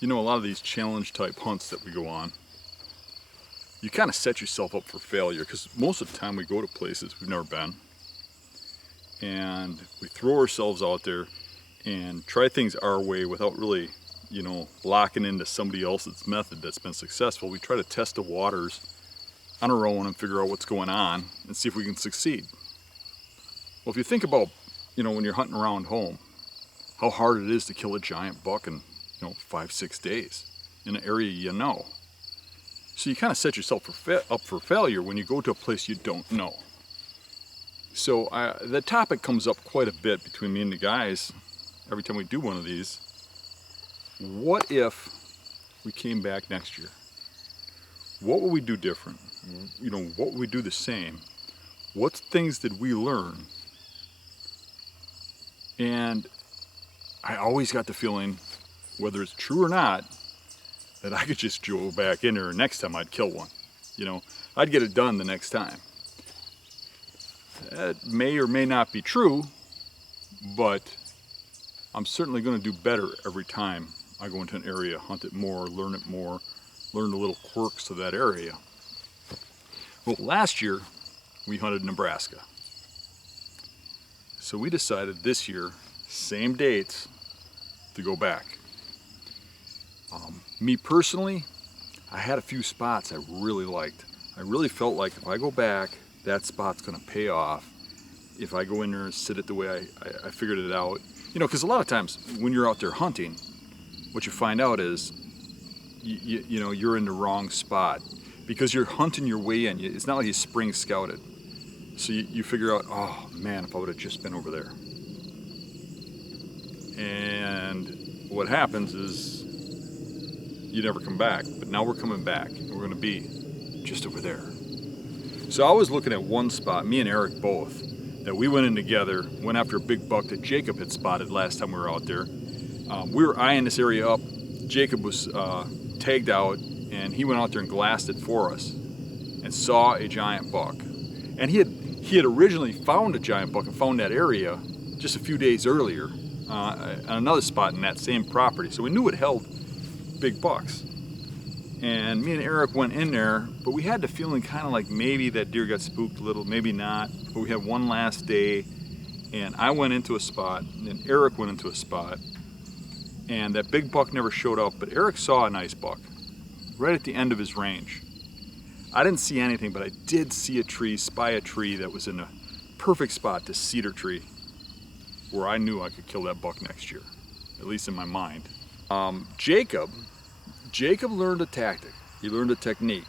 You know, a lot of these challenge type hunts that we go on, you kind of set yourself up for failure, because most of the time we go to places we've never been and we throw ourselves out there and try things our way without really, you know, locking into somebody else's method that's been successful. We try to test the waters on our own and figure out what's going on and see if we can succeed. Well, if you think about, you know, when you're hunting around home, how hard it is to kill a giant buck in, 5-6 days in an area you know. So you kind of set yourself up for failure when you go to a place you don't know. So the topic comes up quite a bit between me and the guys every time we do one of these. What if we came back next year? What would we do different? You know, what would we do the same? What things did we learn? And I always got the feeling, whether it's true or not, that I could just go back in there and next time I'd kill one. You know, I'd get it done the next time. That may or may not be true, but I'm certainly going to do better every time I go into an area, hunt it more, learn the little quirks of that area. Well, last year we hunted Nebraska. So we decided this year, same dates, to go back. Me personally, I had a few spots I really liked. I really felt like if I go back, that spot's gonna pay off. If I go in there and sit it the way I figured it out. You know, because a lot of times when you're out there hunting, what you find out is, you know, you're in the wrong spot. Because you're hunting your way in. It's not like you spring scouted. So you figure out, oh man, if I would have just been over there. And what happens is you never come back. But now we're coming back and we're gonna be just over there. So I was looking at one spot, me and Eric both, that we went in together, went after a big buck that Jacob had spotted last time we were out there. We were eyeing this area up. Jacob was tagged out and he went out there and glassed it for us and saw a giant buck. And he had originally found a giant buck and found that area just a few days earlier on another spot in that same property. So we knew it held big bucks. And me and Eric went in there, but we had the feeling kind of like maybe that deer got spooked a little, maybe not. But we had one last day, and I went into a spot, and Eric went into a spot, and that big buck never showed up, but Eric saw a nice buck right at the end of his range. I didn't see anything, but I did see spy a tree that was in a perfect spot, this cedar tree, where I knew I could kill that buck next year, at least in my mind. Jacob learned a tactic. He learned a technique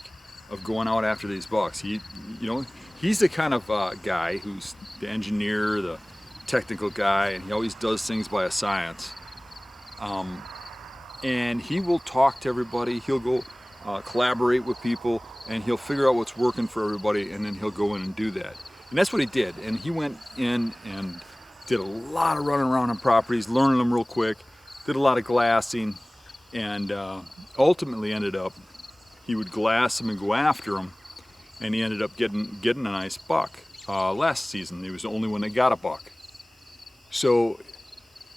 of going out after these bucks. He's the kind of guy who's the engineer, the technical guy, and he always does things by a science. And he will talk to everybody. He'll go collaborate with people, and he'll figure out what's working for everybody, and then he'll go in and do that. And that's what he did. And he went in and did a lot of running around on properties, learning them real quick, did a lot of glassing, and ultimately ended up, he would glass them and go after them, and he ended up getting a nice buck. Last season, he was the only one that got a buck. So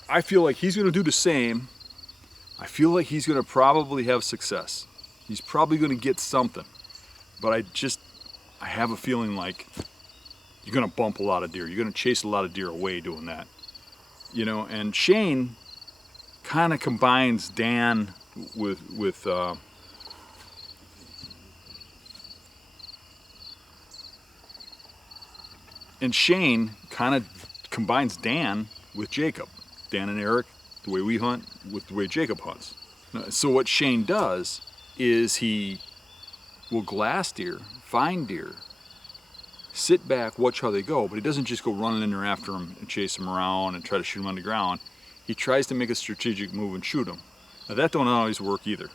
I feel like he's gonna do the same. I feel like he's gonna probably have success. He's probably gonna get something, but I have a feeling like you're gonna bump a lot of deer. You're gonna chase a lot of deer away doing that. You know, and Shane kind of combines Dan with and Shane kind of combines Dan with Jacob. Dan and Eric, the way we hunt, with the way Jacob hunts. So what Shane does is he will glass deer, find deer, sit back, watch how they go, but he doesn't just go running in there after them and chase them around and try to shoot them on the ground. He tries to make a strategic move and shoot them. Now that don't always work either.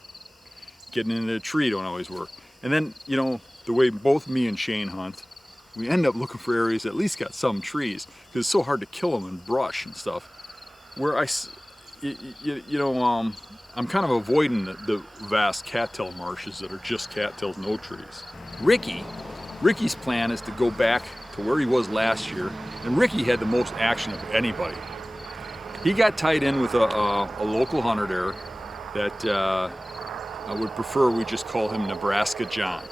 Getting into a tree don't always work. And then, you know, the way both me and Shane hunt, we end up looking for areas that at least got some trees, because it's so hard to kill them in brush and stuff. Where I'm kind of avoiding the vast cattail marshes that are just cattails, no trees. Ricky's plan is to go back to where he was last year, and Ricky had the most action of anybody. He got tied in with a local hunter there, that I would prefer we just call him Nebraska John.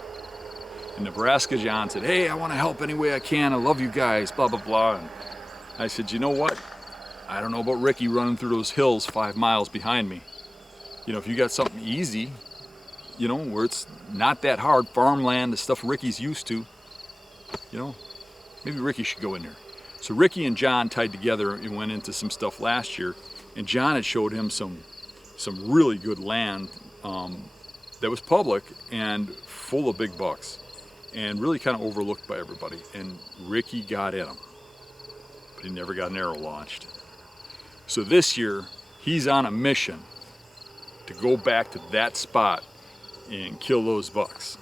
And Nebraska John said, hey, I want to help any way I can. I love you guys, blah, blah, blah. And I said, you know what? I don't know about Ricky running through those hills 5 miles behind me. You know, if you got something easy, you know, where it's not that hard, farmland, the stuff Ricky's used to, you know, maybe Ricky should go in there. So Ricky and John tied together and went into some stuff last year, and John had showed him some really good land that was public and full of big bucks and really kind of overlooked by everybody. And Ricky got in them, but he never got an arrow launched. So this year, he's on a mission to go back to that spot and kill those bucks.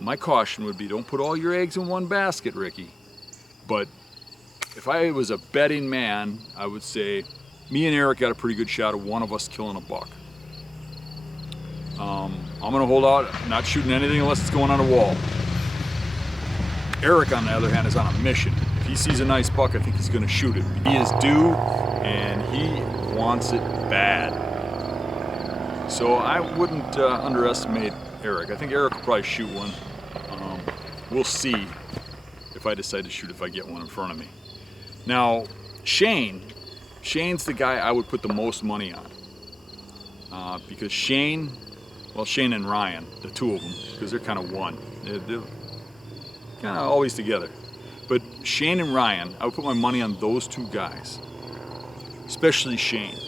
My caution would be, don't put all your eggs in one basket, Ricky. But if I was a betting man, I would say me and Eric got a pretty good shot of one of us killing a buck. I'm gonna hold out, not shooting anything unless it's going on a wall. Eric, on the other hand, is on a mission. If he sees a nice buck, I think he's gonna shoot it. He is due, and he wants it bad. So I wouldn't underestimate Eric. I think Eric will probably shoot one. We'll see if I decide to shoot if I get one in front of me. Now, Shane's the guy I would put the most money on. Because Shane and Ryan, the two of them, because they're kind of one. They're kind of always together. But Shane and Ryan, I would put my money on those two guys, especially Shane.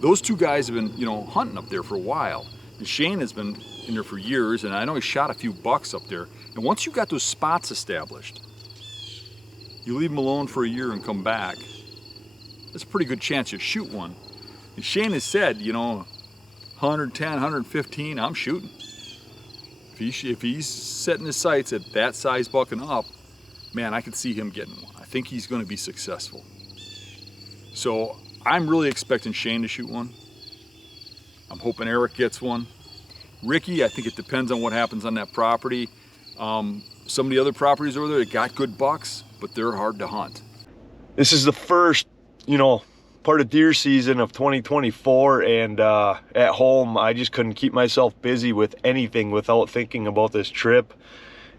Those two guys have been, you know, hunting up there for a while. And Shane has been in there for years, and I know he shot a few bucks up there. And once you got those spots established, you leave them alone for a year and come back, there's a pretty good chance you'll shoot one. And Shane has said, you know, 110, 115, I'm shooting. If he's setting his sights at that size buck and up, man, I could see him getting one. I think he's going to be successful. So I'm really expecting Shane to shoot one. I'm hoping Eric gets one. Ricky, I think it depends on what happens on that property. Some of the other properties over there, they got good bucks, but they're hard to hunt. This is the first, you know, part of deer season of 2024, and at home I just couldn't keep myself busy with anything without thinking about this trip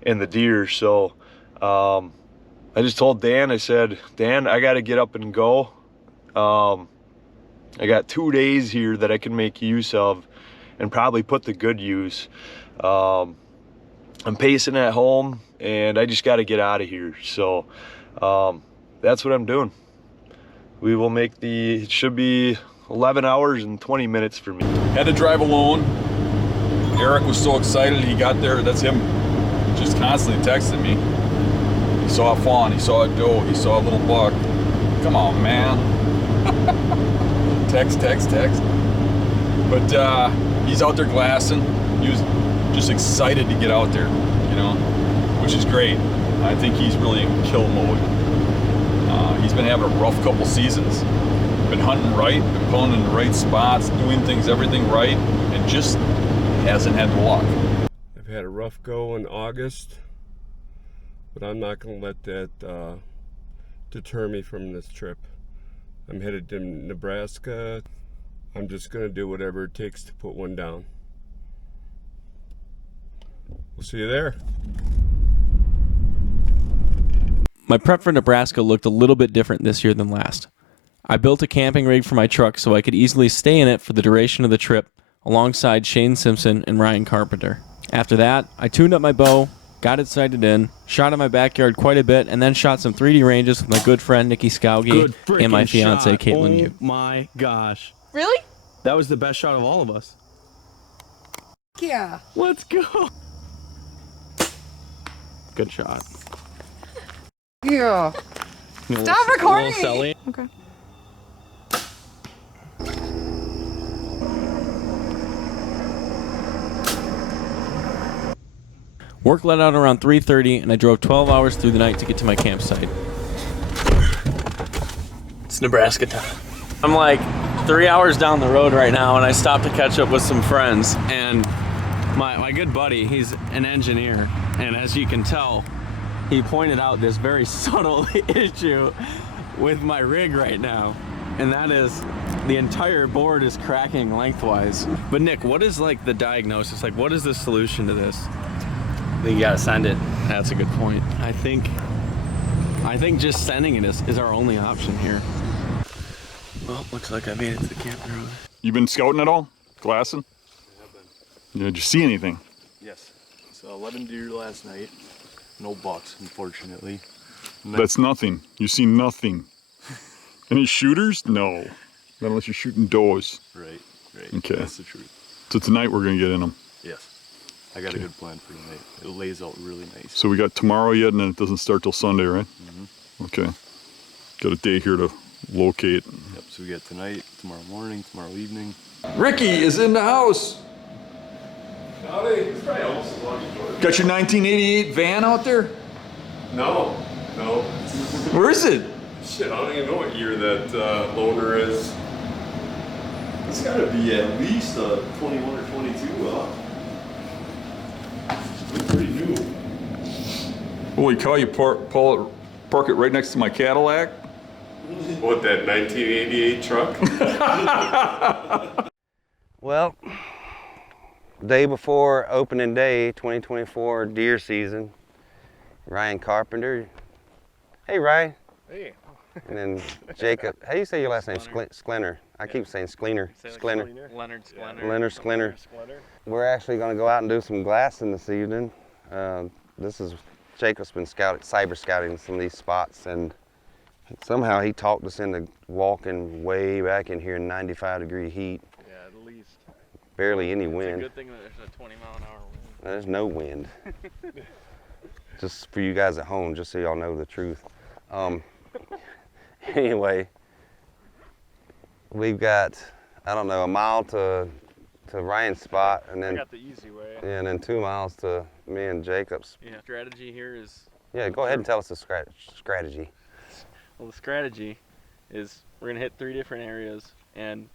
and the deer. So I just told Dan, I said, Dan, I got to get up and go. I got 2 days here that I can make use of and probably put the good use. I'm pacing at home and I just got to get out of here. So that's what I'm doing. We will make it should be 11 hours and 20 minutes for me. Had to drive alone. Eric was so excited he got there. That's him just constantly texting me. He saw a fawn, he saw a doe, he saw a little buck. Come on, man. Text. But he's out there glassing. He was just excited to get out there, you know, which is great. I think he's really in kill mode. He's been having a rough couple seasons. Been hunting right, been pulling in the right spots, doing things, everything right, and just hasn't had the luck. I've had a rough go in August, but I'm not going to let that deter me from this trip. I'm headed to Nebraska. I'm just going to do whatever it takes to put one down. We'll see you there. My prep for Nebraska looked a little bit different this year than last. I built a camping rig for my truck so I could easily stay in it for the duration of the trip alongside Shane Simpson and Ryan Carpenter. After that, I tuned up my bow, got it sighted in, shot in my backyard quite a bit, and then shot some 3D ranges with my good friend Nikki Skauge and my fiance Caitlin Yu. Oh my gosh. Really? That was the best shot of all of us. Yeah. Let's go. Good shot. Yeah. Stop recording. Okay. Work let out around 3:30, and I drove 12 hours through the night to get to my campsite. It's Nebraska time. I'm like 3 hours down the road right now, and I stopped to catch up with some friends. And my good buddy, he's an engineer, and as you can tell, he pointed out this very subtle issue with my rig right now. and that is the entire board is cracking lengthwise. But Nick, what is like the diagnosis? Like, what is the solution to this? Then you gotta send it. That's a good point. I think just sending it is our only option here. Well, looks like I made it to the campground. You been scouting at all? Glassing? Yeah, did you see anything? Yes. So 11 deer last night. No bucks, unfortunately. That's nothing. You see nothing. Any shooters? No. Not unless you're shooting does. Right. Okay. That's the truth. So tonight we're gonna get in them. Yes. I got a good plan for tonight. It lays out really nice. So we got tomorrow yet, and then it doesn't start till Sunday, right? Mm-hmm. Okay. Got a day here to locate. Yep, so we got tonight, tomorrow morning, tomorrow evening. Ricky is in the house. Howdy. Probably almost as long as Got your 1988 van out there? No. Where is it? Shit, I don't even know what year that loader is. It's got to be at least a 21 or 22, It's pretty new. Holy cow, you park it right next to my Cadillac? What, that 1988 truck? Well, day before opening day, 2024 deer season, Ryan Carpenter. Hey, Ryan. Hey. And then Jacob. How do you say your last name? Sklinner. I keep saying Skleiner. Sklinner. Leonard Sklinner. Leonard Sklinner. We're actually going to go out and do some glassing this evening. Jacob's been cyber scouting some of these spots, and somehow he talked us into walking way back in here in 95-degree heat. Yeah, at least. Barely any It's a wind. good thing that there's a 20-mile-an-hour wind. There's no wind. Just for you guys at home, just so y'all know the truth. Anyway, we've got, I don't know, a mile to Ryan's spot, and then I got the easy way. yeah, and then 2 miles to me and Jacob's. Yeah. Strategy here is, Yeah, go ahead and tell us the strategy. well, the strategy is we're gonna hit 3 different areas, and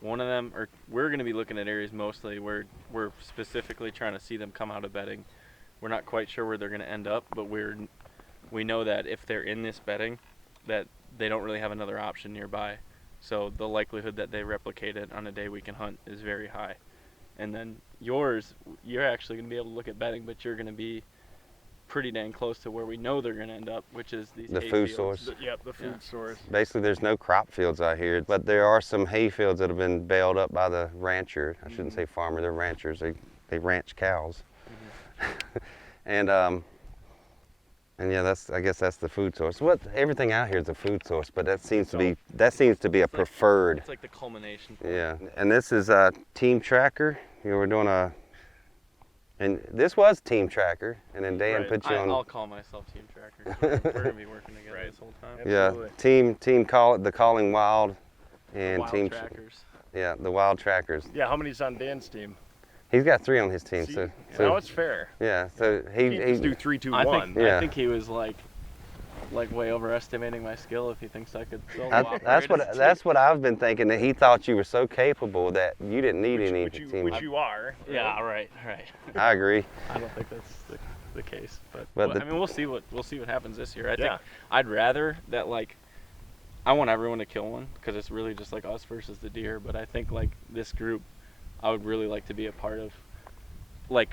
one of them, or we're gonna be looking at areas mostly where we're specifically trying to see them come out of bedding. We're not quite sure where they're gonna end up, but we know that if they're in this bedding, that they don't really have another option nearby. So the likelihood that they replicate it on a day we can hunt is very high. And then yours, you're actually going to be able to look at bedding, but you're going to be pretty dang close to where we know they're going to end up, which is these The hay food fields. source. The food source. Basically, there's no crop fields out here, but there are some hay fields that have been baled up by the rancher. I shouldn't say farmer, they're ranchers. They ranch cows. And yeah, I guess that's the food source. Everything out here is a food source, but that seems to be a preferred. It's like the culmination point. Yeah, and this is a Team Tracker. We're doing and this was Team Tracker, and then Dan put you on. I'll call myself Team Tracker. We're going to be working together this whole time. Yeah, team call it the Calling Wild, and Wild Team Trackers. Yeah, the Wild Trackers. Yeah, how many's on Dan's team? He's got 3 on his team. See? So Now it's fair. yeah, so He he just do 3, 2, 1. Yeah. I think he was like way overestimating my skill if he thinks I could solo operate that's his team. what I've been thinking, that he thought you were so capable that you didn't need any team. Which you are. Yeah, right. I agree. I don't think that's the case, but But I mean, we'll see what happens this year. I Yeah. think I'd rather that, like, I want everyone to kill one because it's really just like us versus the deer. But I think like this group, I would really like to be a part of. Like,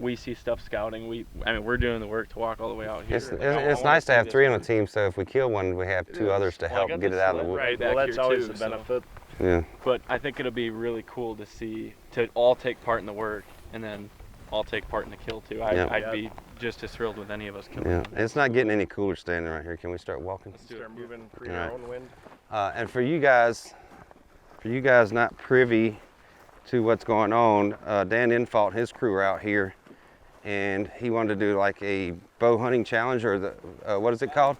we see stuff scouting. We're doing the work to walk all the way out here. It's nice to have 3 on a team, so if we kill one, we have 2 others to help get it out of the woods. Right, back well, that's here, always too, the so- benefit. Yeah. But I think it'll be really cool to all take part in the work and then all take part in the kill too. Yeah. I'd be just as thrilled with any of us killing Yeah, one. it's not getting any cooler standing right here. Can we start walking? Let's do it. Start moving, create All our right. own wind. And for you guys not privy to what's going on, Dan Infalt and his crew are out here, and he wanted to do like a bow hunting challenge, or the what is it called?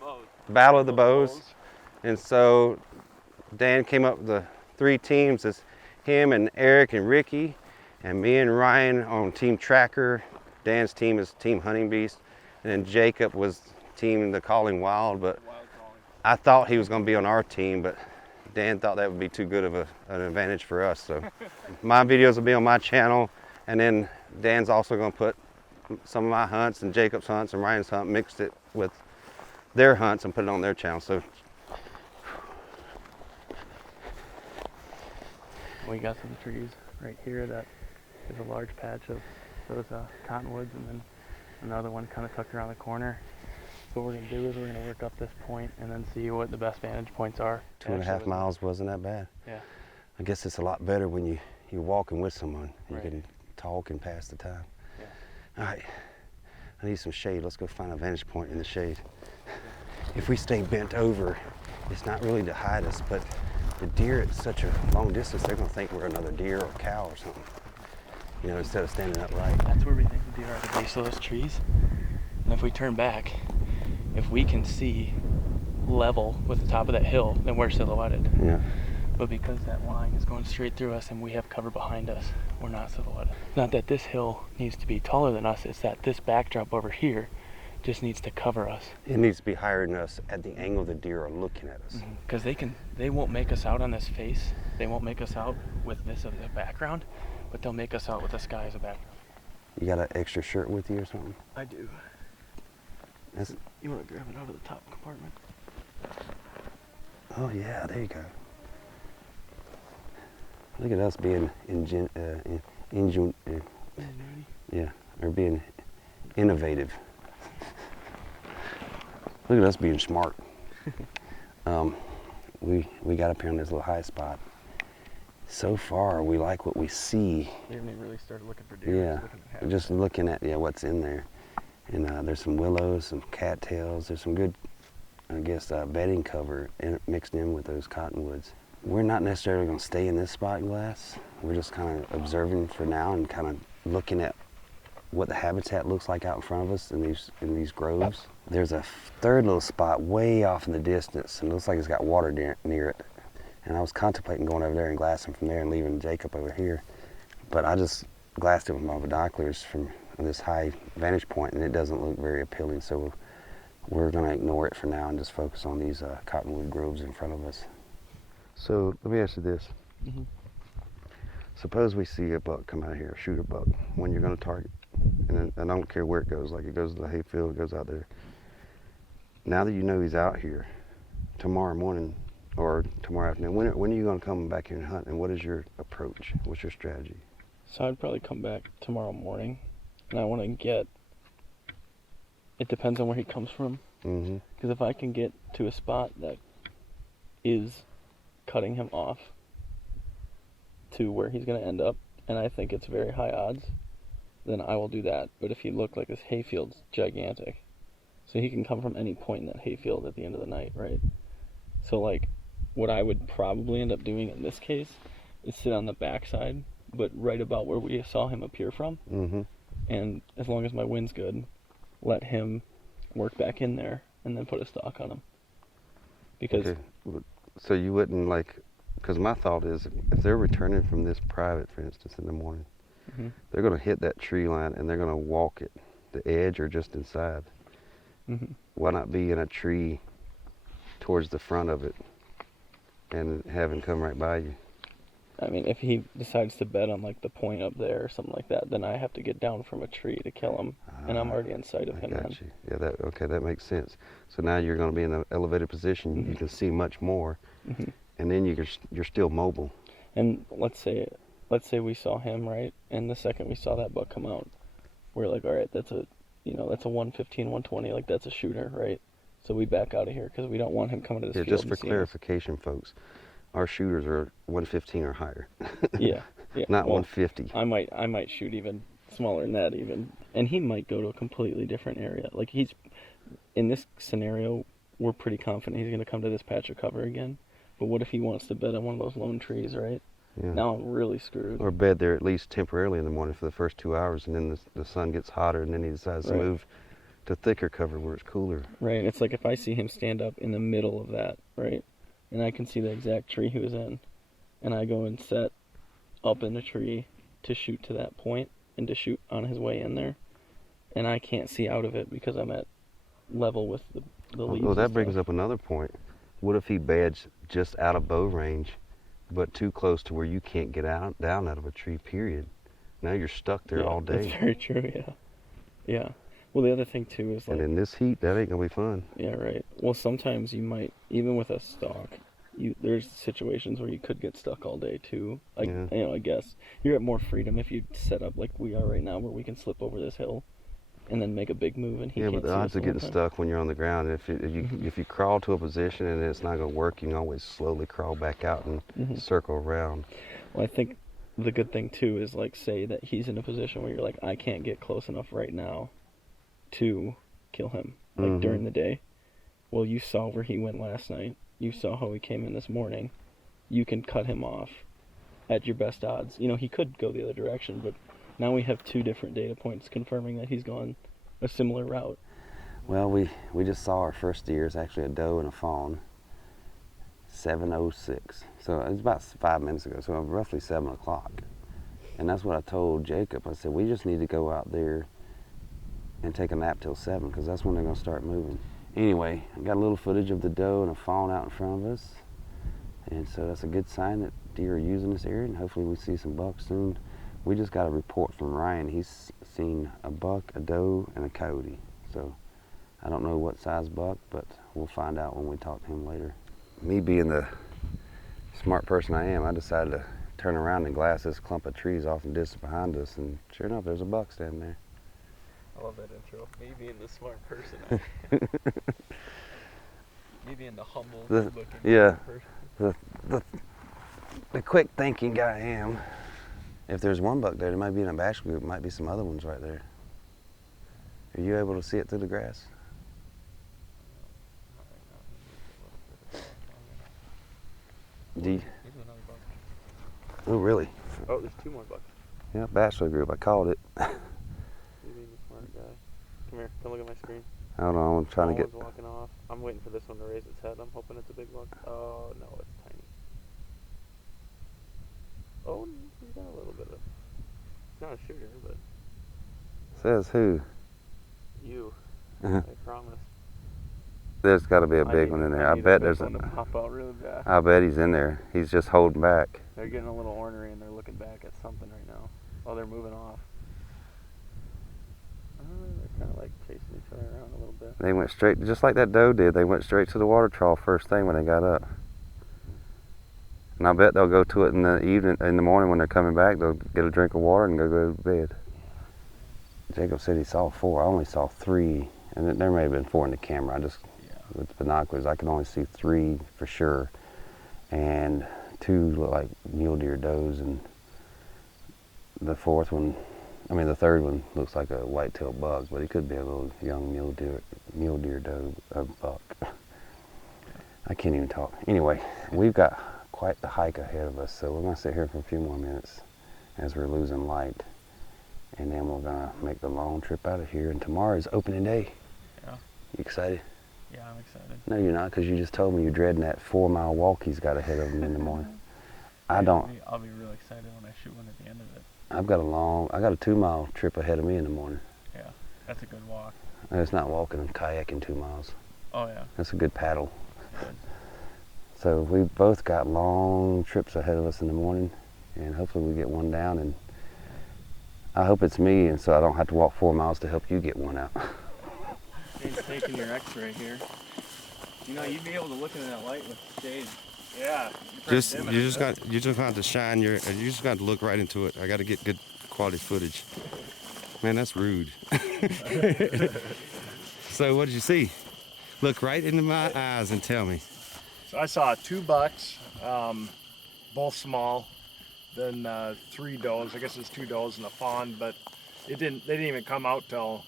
Battle of the Bows. And so Dan came up with the 3 teams. It's him and Eric and Ricky, and me and Ryan on Team Tracker. Dan's team is Team Hunting Beast, and then Jacob was Team the Calling Wild. But I thought he was going to be on our team, but Dan thought that would be too good of an advantage for us. So my videos will be on my channel, and then Dan's also going to put some of my hunts and Jacob's hunts and Ryan's hunt, mixed it with their hunts and put it on their channel. So We got some trees right here that is a large patch of those cottonwoods, and then another one kind of tucked around the corner. So what we're going to do is we're going to work up this point and then see what the best vantage points are. 2.5 miles wasn't that bad. Yeah. I guess it's a lot better when you're walking with someone. You Right. can talk and pass the time. Yeah. All right, I need some shade. Let's go find a vantage point in the shade. If we stay bent over, it's not really to hide us, but the deer at such a long distance, they're gonna think we're another deer or cow or something. You know, instead of standing upright. That's where we think the deer are, at the base of those trees. And if we turn back, if we can see level with the top of that hill, then we're silhouetted. Yeah. But because that line is going straight through us and we have cover behind us, we're not silhouetted. Not that this hill needs to be taller than us, it's that this backdrop over here just needs to cover us. It needs to be higher than us at the angle the deer are looking at us. Because they won't make us out on this face. They won't make us out with this as a background, but they'll make us out with the sky as a background. You got an extra shirt with you or something? I do. You want to grab it out of the top compartment? Oh yeah, there you go. Look at us being being innovative. Look at us being smart. We got up here on this little high spot. So far, we like what we see. We haven't even really started looking for deer. Yeah, just looking at what's in there. And there's some willows, some cattails. There's some good, I guess, bedding cover mixed in with those cottonwoods. We're not necessarily going to stay in this spot glass. We're just kind of observing for now and kind of looking at what the habitat looks like out in front of us in these groves. There's a third little spot way off in the distance, and it looks like it's got water near it. And I was contemplating going over there and glassing from there and leaving Jacob over here. But I just glassed it with my binoculars from this high vantage point, and it doesn't look very appealing. So we're going to ignore it for now and just focus on these cottonwood groves in front of us. So let me ask you this. Mm-hmm. Suppose we see a buck come out here, shoot a buck, when you're going to target. And I don't care where it goes, like it goes to the hayfield, it goes out there. Now that you know he's out here, tomorrow morning or tomorrow afternoon, when are you going to come back here and hunt, and what is your approach? What's your strategy? So I'd probably come back tomorrow morning, and I want to get, it depends on where he comes from. Mm-hmm. Because if I can get to a spot that is cutting him off to where he's going to end up, and I think it's very high odds, then I will do that. But if he looked like this hayfield's gigantic, so he can come from any point in that hayfield at the end of the night, right? So like, what I would probably end up doing in this case is sit on the backside, but right about where we saw him appear from. Mm-hmm. And as long as my wind's good, let him work back in there and then put a stalk on him. Because Okay. So you wouldn't because my thought is if they're returning from this private, for instance, in the morning, mm-hmm. they're going to hit that tree line and they're going to walk it, the edge or just inside. Mm-hmm. Why not be in a tree towards the front of it and have him come right by you? I mean, if he decides to bet on like the point up there or something like that, then I have to get down from a tree to kill him, and I'm already in sight of I him got then. you. Yeah, that makes sense. So now you're going to be in an elevated position. Mm-hmm. You can see much more, Mm-hmm. and then you're still mobile. And let's say we saw him, right, and the second we saw that buck come out, we're like, all right, that's a 115, 120, like that's a shooter, right? So we back out of here because we don't want him coming to this field. Just for and seeing us. clarification, folks, our shooters are 115 or higher. Yeah. Not Well, 150. I might shoot even smaller than that even, and he might go to a completely different area. Like in this scenario, we're pretty confident he's going to come to this patch of cover again. But what if he wants to bed on one of those lone trees, right? Yeah. Now I'm really screwed. Or bed there at least temporarily in the morning for the first 2 hours, and then the sun gets hotter, and then he decides to Right. move to thicker cover where it's cooler. Right. It's like if I see him stand up in the middle of that, right, and I can see the exact tree he was in, and I go and set up in the tree to shoot to that point and to shoot on his way in there, and I can't see out of it because I'm at level with the leaves. Well, that and brings stuff. up another point. What if he beds just out of bow range, but too close to where you can't get down out of a tree, period? Now you're stuck there all day. That's very true, yeah. Yeah. Well, the other thing, too, is like... And in this heat, that ain't going to be fun. Yeah, right. Well, sometimes you might, even with a stalk, there's situations where you could get stuck all day too. Like, Yeah. you know, I guess you're at more freedom if you set up like we are right now, where we can slip over this hill and then make a big move, and he Yeah, can't but the see odds us of the whole getting time. stuck when you're on the ground, if you crawl to a position and it's not going to work, you can always slowly crawl back out and circle around. Well, I think the good thing too is, like, say that he's in a position where you're like, I can't get close enough right now to kill him, like during the day. Well, you saw where he went last night. You saw how he came in this morning. You can cut him off at your best odds. You know, he could go the other direction, but now we have 2 different data points confirming that he's gone a similar route. Well, we just saw our first deer. It's actually a doe and a fawn. 7:06. So it was about 5 minutes ago. So roughly 7 o'clock. And that's what I told Jacob. I said, we just need to go out there and take a nap till 7, because that's when they're going to start moving. Anyway, I got a little footage of the doe and a fawn out in front of us. And so that's a good sign that deer are using this area, and hopefully we see some bucks soon. We just got a report from Ryan. He's seen a buck, a doe, and a coyote. So I don't know what size buck, but we'll find out when we talk to him later. Me being the smart person I am, I decided to turn around and glass this clump of trees off in the distance behind us, and sure enough, there's a buck standing there. I love that intro. Me being the smart person. Me being the humble, good-looking person. The quick thinking guy I am. If there's one buck there might be in a bash group, might be some other ones right there. Are you able to see it through the grass? Do you? Oh, really? Oh, there's 2 more bucks. Yeah, bachelor group. I called it. You being the smart guy. Come here. Come look at my screen. Hold on, I'm trying to get. One's walking off. I'm waiting for this one to raise its head. I'm hoping it's a big buck. Oh no, it's tiny. Oh, he's got a little bit of. He's not a shooter, but Says who? you. I promise. There's got to be a big one in there. I bet there's one to pop out really bad. I bet he's in there. He's just holding back. They're getting a little ornery and they're looking back at something right now. Oh, they're moving off. They're kind of like chasing each other around a little bit. They went straight, just like that doe did. They went straight to the water trough first thing when they got up. And I bet they'll go to it in the evening, in the morning when they're coming back. They'll get a drink of water and go to bed. Jacob said he saw 4. I only saw 3, and there may have been 4 in the camera. I just, with binoculars, I could only see 3 for sure, and 2 look like mule deer does, and the 4th one, I mean the 3rd one looks like a whitetail buck, but he could be a little young mule deer doe buck. I can't even talk. Anyway, we've got quite the hike ahead of us, so we're going to sit here for a few more minutes as we're losing light, and then we're going to make the long trip out of here. And tomorrow is opening day. Yeah. You excited? Yeah, I'm excited. No, you're not, because you just told me you're dreading that 4-mile walk he's got ahead of him in the morning. I don't. I'll be real excited when I shoot one at the end of it. I got a 2-mile trip ahead of me in the morning. Yeah, that's a good walk. It's not walking and kayaking 2 miles. Oh yeah. That's a good paddle. Good. So we both got long trips ahead of us in the morning, and hopefully we get one down, and I hope it's me, and so I don't have to walk 4 miles to help you get one out. Shane's taking your x-ray here. You know, you'd be able to look into that light with shade. Yeah. You just got to shine you just got to look right into it. I got to get good quality footage. Man, that's rude. So what did you see? Look right into my eyes and tell me. So I saw 2 bucks, both small, then 3 does. I guess it's 2 does and a fawn, but they didn't even come out till,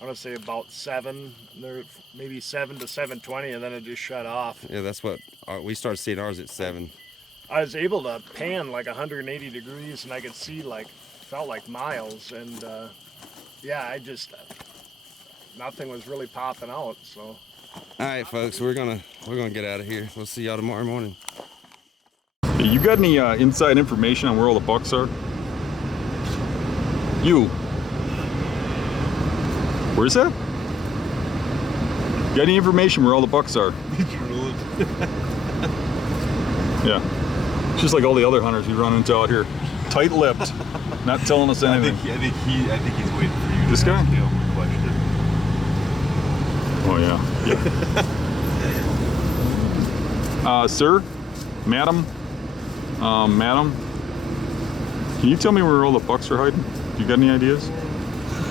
I want to say about 7. They're maybe 7 to 7:20, and then it just shut off. Yeah, that's what we started seeing ours at 7. I was able to pan like 180 degrees, and I could see felt like miles, and yeah, nothing was really popping out. So. All right, folks, we're gonna get out of here. We'll see y'all tomorrow morning. Hey, you got any inside information on where all the bucks are? You. Where's that? Got any information where all the bucks are? Yeah. It's just like all the other hunters we run into out here. Tight-lipped, not telling us anything. I think he's waiting for you. This to guy? ask him a question. Oh yeah. Sir, madam, can you tell me where all the bucks are hiding? You got any ideas?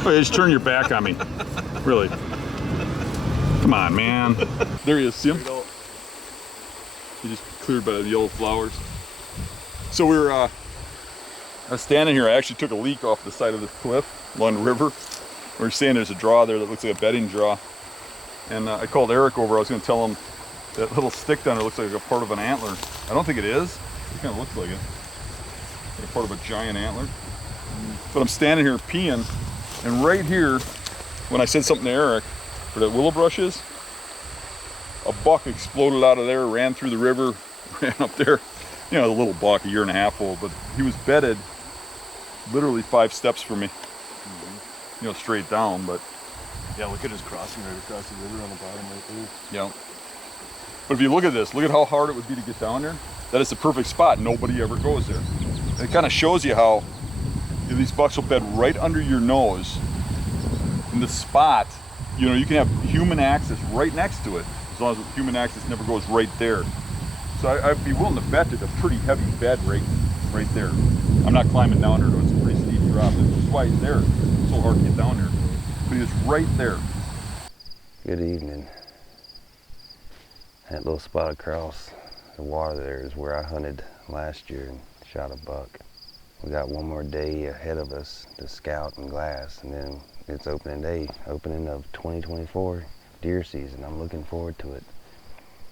Oh, just turn your back on me. Really? Come on, man. There he is. See him? He just cleared by the yellow flowers. So we were, I was standing here. I actually took a leak off the side of this cliff along the river. We were saying there's a draw there that looks like a bedding draw. And I called Eric over. I was going to tell him that little stick down there looks like a part of an antler. I don't think it is. It kind of looks like it. Like a part of a giant antler. But I'm standing here peeing, and right here, when I said something to Eric, where that willow brush is, a buck exploded out of there, ran through the river, ran up there. You know, the little buck, 1.5 years old, but he was bedded literally 5 steps from me. You know, straight down, but. Yeah, look at his crossing right across the river on the bottom right there. Yeah. But if you look at this, look at how hard it would be to get down there. That is the perfect spot. Nobody ever goes there. And it kind of shows you how these bucks will bed right under your nose in the spot. You know, you can have human access right next to it, as long as human access never goes right there. So I'd be willing to bet it's a pretty heavy bed right there. I'm not climbing down there, though. It's a pretty steep drop. That's why it's there. It's so hard to get down there. But it's right there. Good evening. That little spot across the water there is where I hunted last year and shot a buck. We got one more day ahead of us to scout and glass, and then it's opening day, opening of 2024 deer season. I'm looking forward to it.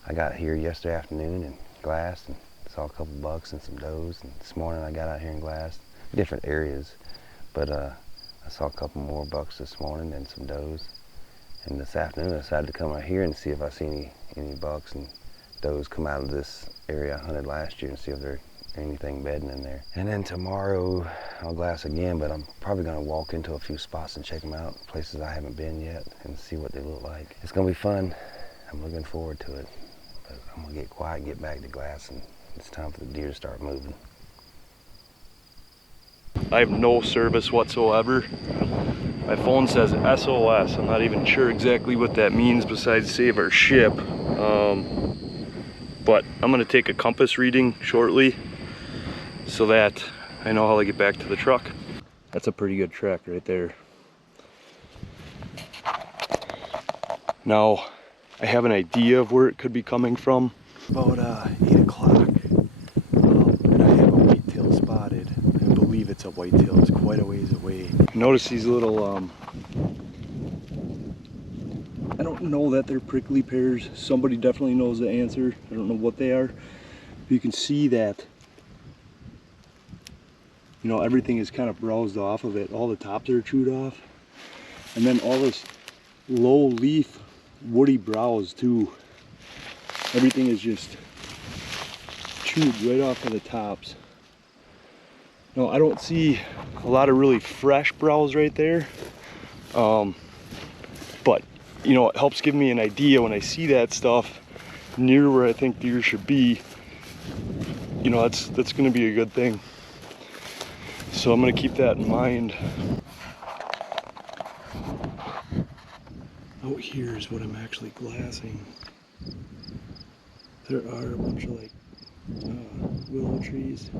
I got here yesterday afternoon and glassed and saw a couple bucks and some does, and this morning I got out here and glassed different areas, but I saw a couple more bucks this morning and some does. And this afternoon I decided to come out here and see if I see any bucks and does come out of this area I hunted last year and see if there's anything bedding in there. And then tomorrow I'll glass again, but I'm probably gonna walk into a few spots and check them out, places I haven't been yet, and see what they look like. It's gonna be fun. I'm looking forward to it. But I'm gonna get quiet and get back to glass, and it's time for the deer to start moving. I have no service whatsoever. My phone says SOS. I'm not even sure exactly what that means besides save our ship. But I'm gonna take a compass reading shortly so that I know how to get back to the truck. That's a pretty good track right there. Now, I have an idea of where it could be coming from. About 8 o'clock. And I have a whitetail spotted. I believe it's a whitetail. It's quite a ways away. Notice these little, I don't know that they're prickly pears. Somebody definitely knows the answer. I don't know what they are. But you can see that, you know, everything is kind of browsed off of it. All the tops are chewed off. And then all this low leaf woody browse too. Everything is just chewed right off of the tops. No, I don't see a lot of really fresh browse right there. But you know, it helps give me an idea when I see that stuff near where I think deer should be. You know, that's gonna be a good thing. So I'm gonna keep that in mind. Out here is what I'm actually glassing. There are a bunch of like willow trees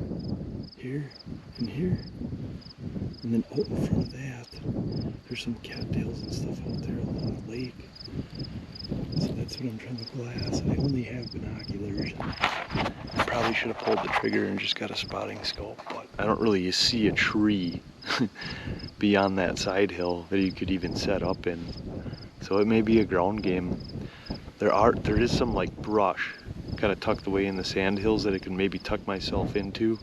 here and here, and then out in front of that there's some cattails and stuff out there along the lake. So that's what I'm trying to glass. I only have binoculars. I probably should have pulled the trigger and just got a spotting scope, but I don't really see a tree beyond that side hill that you could even set up in. So it may be a ground game. There is some like brush kind of tucked away in the sand hills that I can maybe tuck myself into.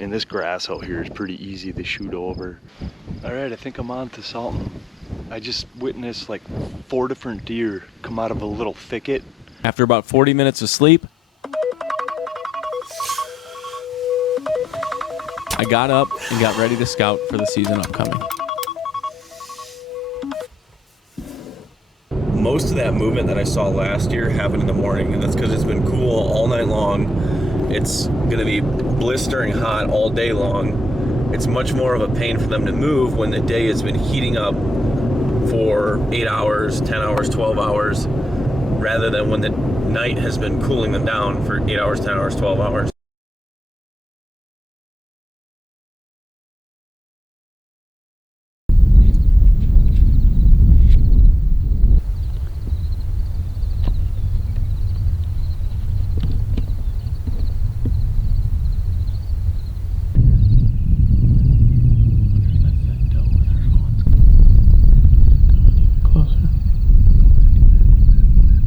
And this grass out here is pretty easy to shoot over. All right, I think I'm on to something. I just witnessed like 4 different deer come out of a little thicket. After about 40 minutes of sleep, I got up and got ready to scout for the season upcoming. Most of that movement that I saw last year happened in the morning, and that's because it's been cool all night long. It's going to be blistering hot all day long. It's much more of a pain for them to move when the day has been heating up for 8 hours, 10 hours, 12 hours, rather than when night has been cooling them down for 8 hours, 10 hours, 12 hours.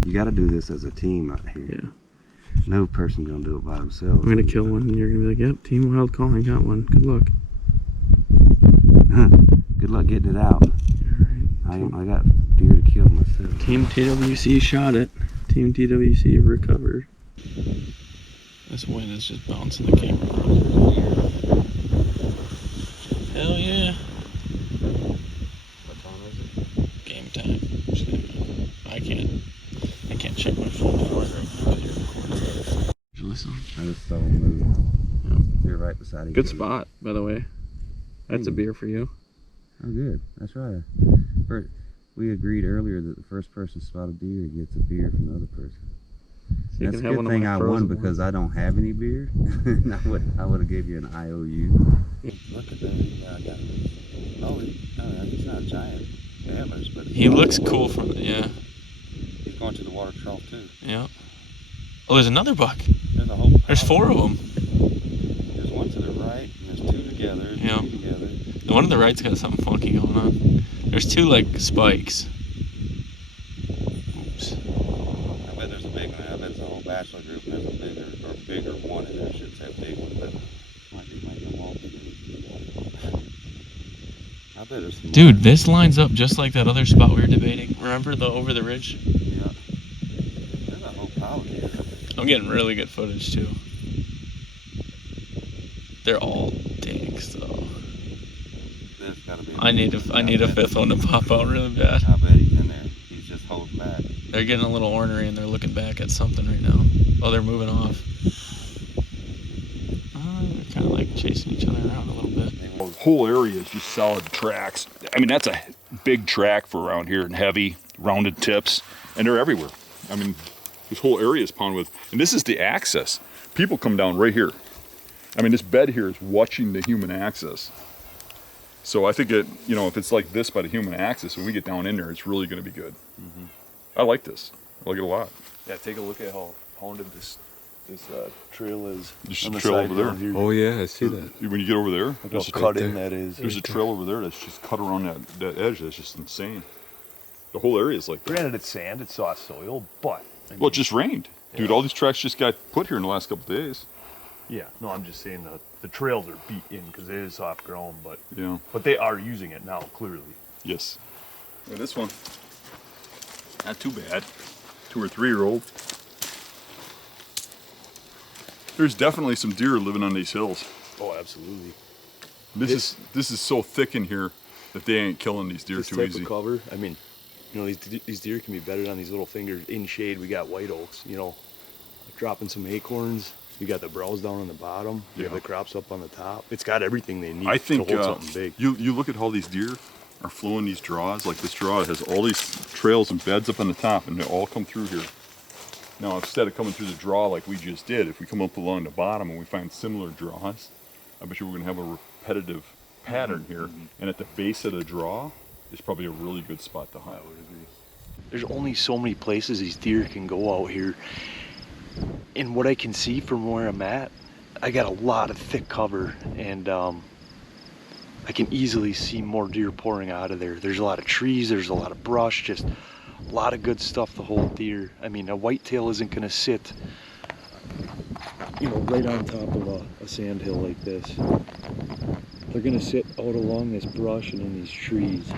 You got to do this as a team out here. Yeah. No person gonna do it by himself. I'm gonna kill one and you're gonna be like, yep, Team Wild Calling got one. Good luck. Good luck getting it out. Alright. I got deer to kill myself. Team TWC shot it. Team TWC recovered. This wind is just bouncing the camera. Hell yeah. What time is it? Game time. I can't check my phone right now. You're recording. Did you listen? I just saw him move. Yeah. You're right beside each Good other. spot, by the way. That's a beer for you. Oh, good. That's right. We agreed earlier that the first person to spot a deer gets a beer from the other person. So That's a good thing I won because I don't have any beer. I would have gave you an IOU. Look at that. Yeah, I got it. Oh, he's not giant antlers, but He looks cool from the, yeah. he's going to the water trough too. Yeah. Oh, there's another buck. There's a whole. There's 4 of them. There's one to the right, and there's 2 together. Yeah. 3 together. The one on the right's got something funky going on. There's 2 like spikes. Oops. I bet there's a big one. I bet there's a whole bachelor group, and there's a bigger one in there. I should say big one, but might be a wall bigger. I bet there's some. Dude, this lines up just like that other spot we were debating. Remember the over the ridge? Yeah. There's a whole pile of deer. I'm getting really good footage too. They're all dicks though. There's gotta be. I need a 5th one to pop out really bad. I bet he's in there. He's just holding back. They're getting a little ornery and they're looking back at something right now. Oh, they're moving off. They're kind of like chasing each other around a little bit. The whole area is just solid tracks. I mean, that's a big track for around here and heavy, rounded tips, and they're everywhere. I mean, this whole area is pond with, and this is the access. People come down right here. I mean, this bed here is watching the human axis. So I think if it's like this by the human axis, when we get down in there, it's really going to be good. Mm-hmm. I like this. I like it a lot. Yeah, take a look at how pounded this trail is. Just on a the trail side over there. down here. Oh yeah, I see that. When you get over there, Look there's how cut in that is. there's a trail over there that's just cut around that edge. That's just insane. The whole area is like that. Granted, it's sand, it's soft soil, but Well, it just rained. Dude, all these tracks just got put here in the last couple of days. yeah, no, I'm just saying the trails are beat in because it is soft ground, but Yeah. they are using it now clearly. Yes. Yeah, this one, not too bad. 2 or 3-year-old. There's definitely some deer living on these hills. Oh, absolutely. This is so thick in here that they ain't killing these deer This too type easy. of cover, I mean, these deer can be bedded on these little fingers in shade. We got white oaks, dropping some acorns. You got the browse down on the bottom. You have the crops up on the top. It's got everything they need I think to hold something big. you look at how these deer are flowing these draws. Like this draw has all these trails and beds up on the top, and they all come through here. Now, instead of coming through the draw like we just did, if we come up along the bottom and we find similar draws, I bet you we're going to have a repetitive pattern here. And at the base of the draw is probably a really good spot to hunt. I would agree. There's only so many places these deer can go out here. And what I can see from where I'm at, I got a lot of thick cover, and I can easily see more deer pouring out of there. There's a lot of trees, there's a lot of brush, just a lot of good stuff to hold deer. I mean, a whitetail isn't gonna sit, right on top of a sand hill like this. They're gonna sit out along this brush and in these trees.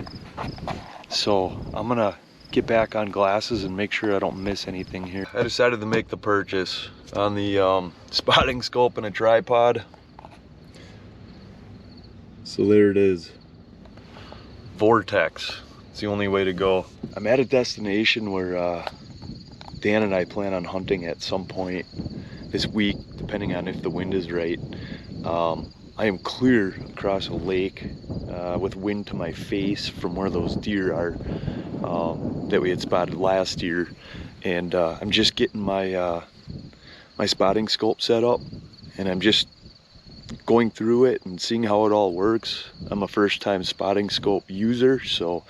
So I'm gonna get back on glasses and make sure I don't miss anything here. I decided to make the purchase on the spotting scope and a tripod. So there it is. Vortex. It's the only way to go. I'm at a destination where Dan and I plan on hunting at some point this week, depending on if the wind is right. I am clear across a lake with wind to my face from where those deer are that we had spotted last year. and I'm just getting my my spotting scope set up, and I'm just going through it and seeing how it all works. I'm a first-time spotting scope user, so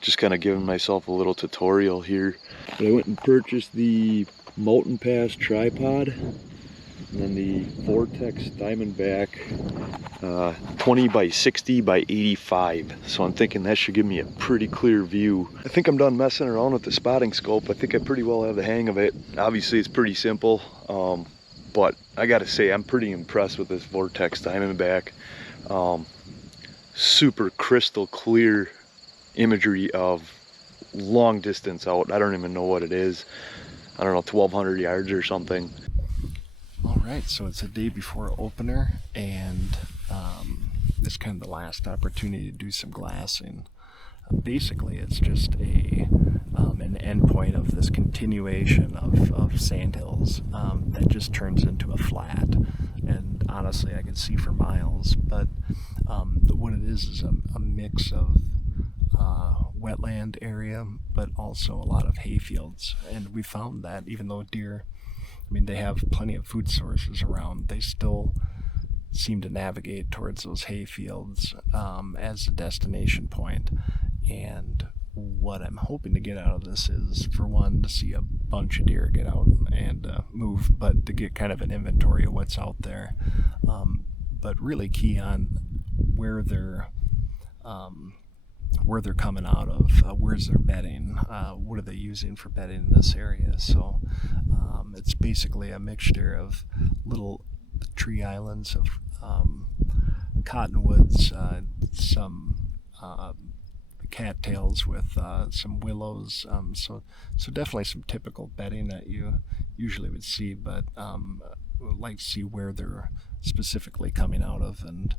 just kind of giving myself a little tutorial here. But I went and purchased the Mountain Pass tripod, and then the Vortex Diamondback 20 by 60 by 85. So I'm thinking that should give me a pretty clear view. I think I'm done messing around with the spotting scope. I think I pretty well have the hang of it. Obviously it's pretty simple, but I gotta say I'm pretty impressed with this Vortex Diamondback. Super crystal clear imagery of long distance out. I don't even know what it is. I don't know, 1,200 yards or something. All right, so it's a day before opener, and it's kind of the last opportunity to do some glassing. Basically, it's just an endpoint of this continuation of sandhills that just turns into a flat. And honestly, I can see for miles. But what it is a mix of wetland area, but also a lot of hayfields. And we found that even though deer, I mean, they have plenty of food sources around, they still seem to navigate towards those hayfields as a destination point. And what I'm hoping to get out of this is, for one, to see a bunch of deer get out and move, but to get kind of an inventory of what's out there. But really key on where they're coming out of, where's their bedding, what are they using for bedding in this area. So it's basically a mixture of little tree islands of cottonwoods, some cattails with some willows, so definitely some typical bedding that you usually would see, but would like to see where they're specifically coming out of, and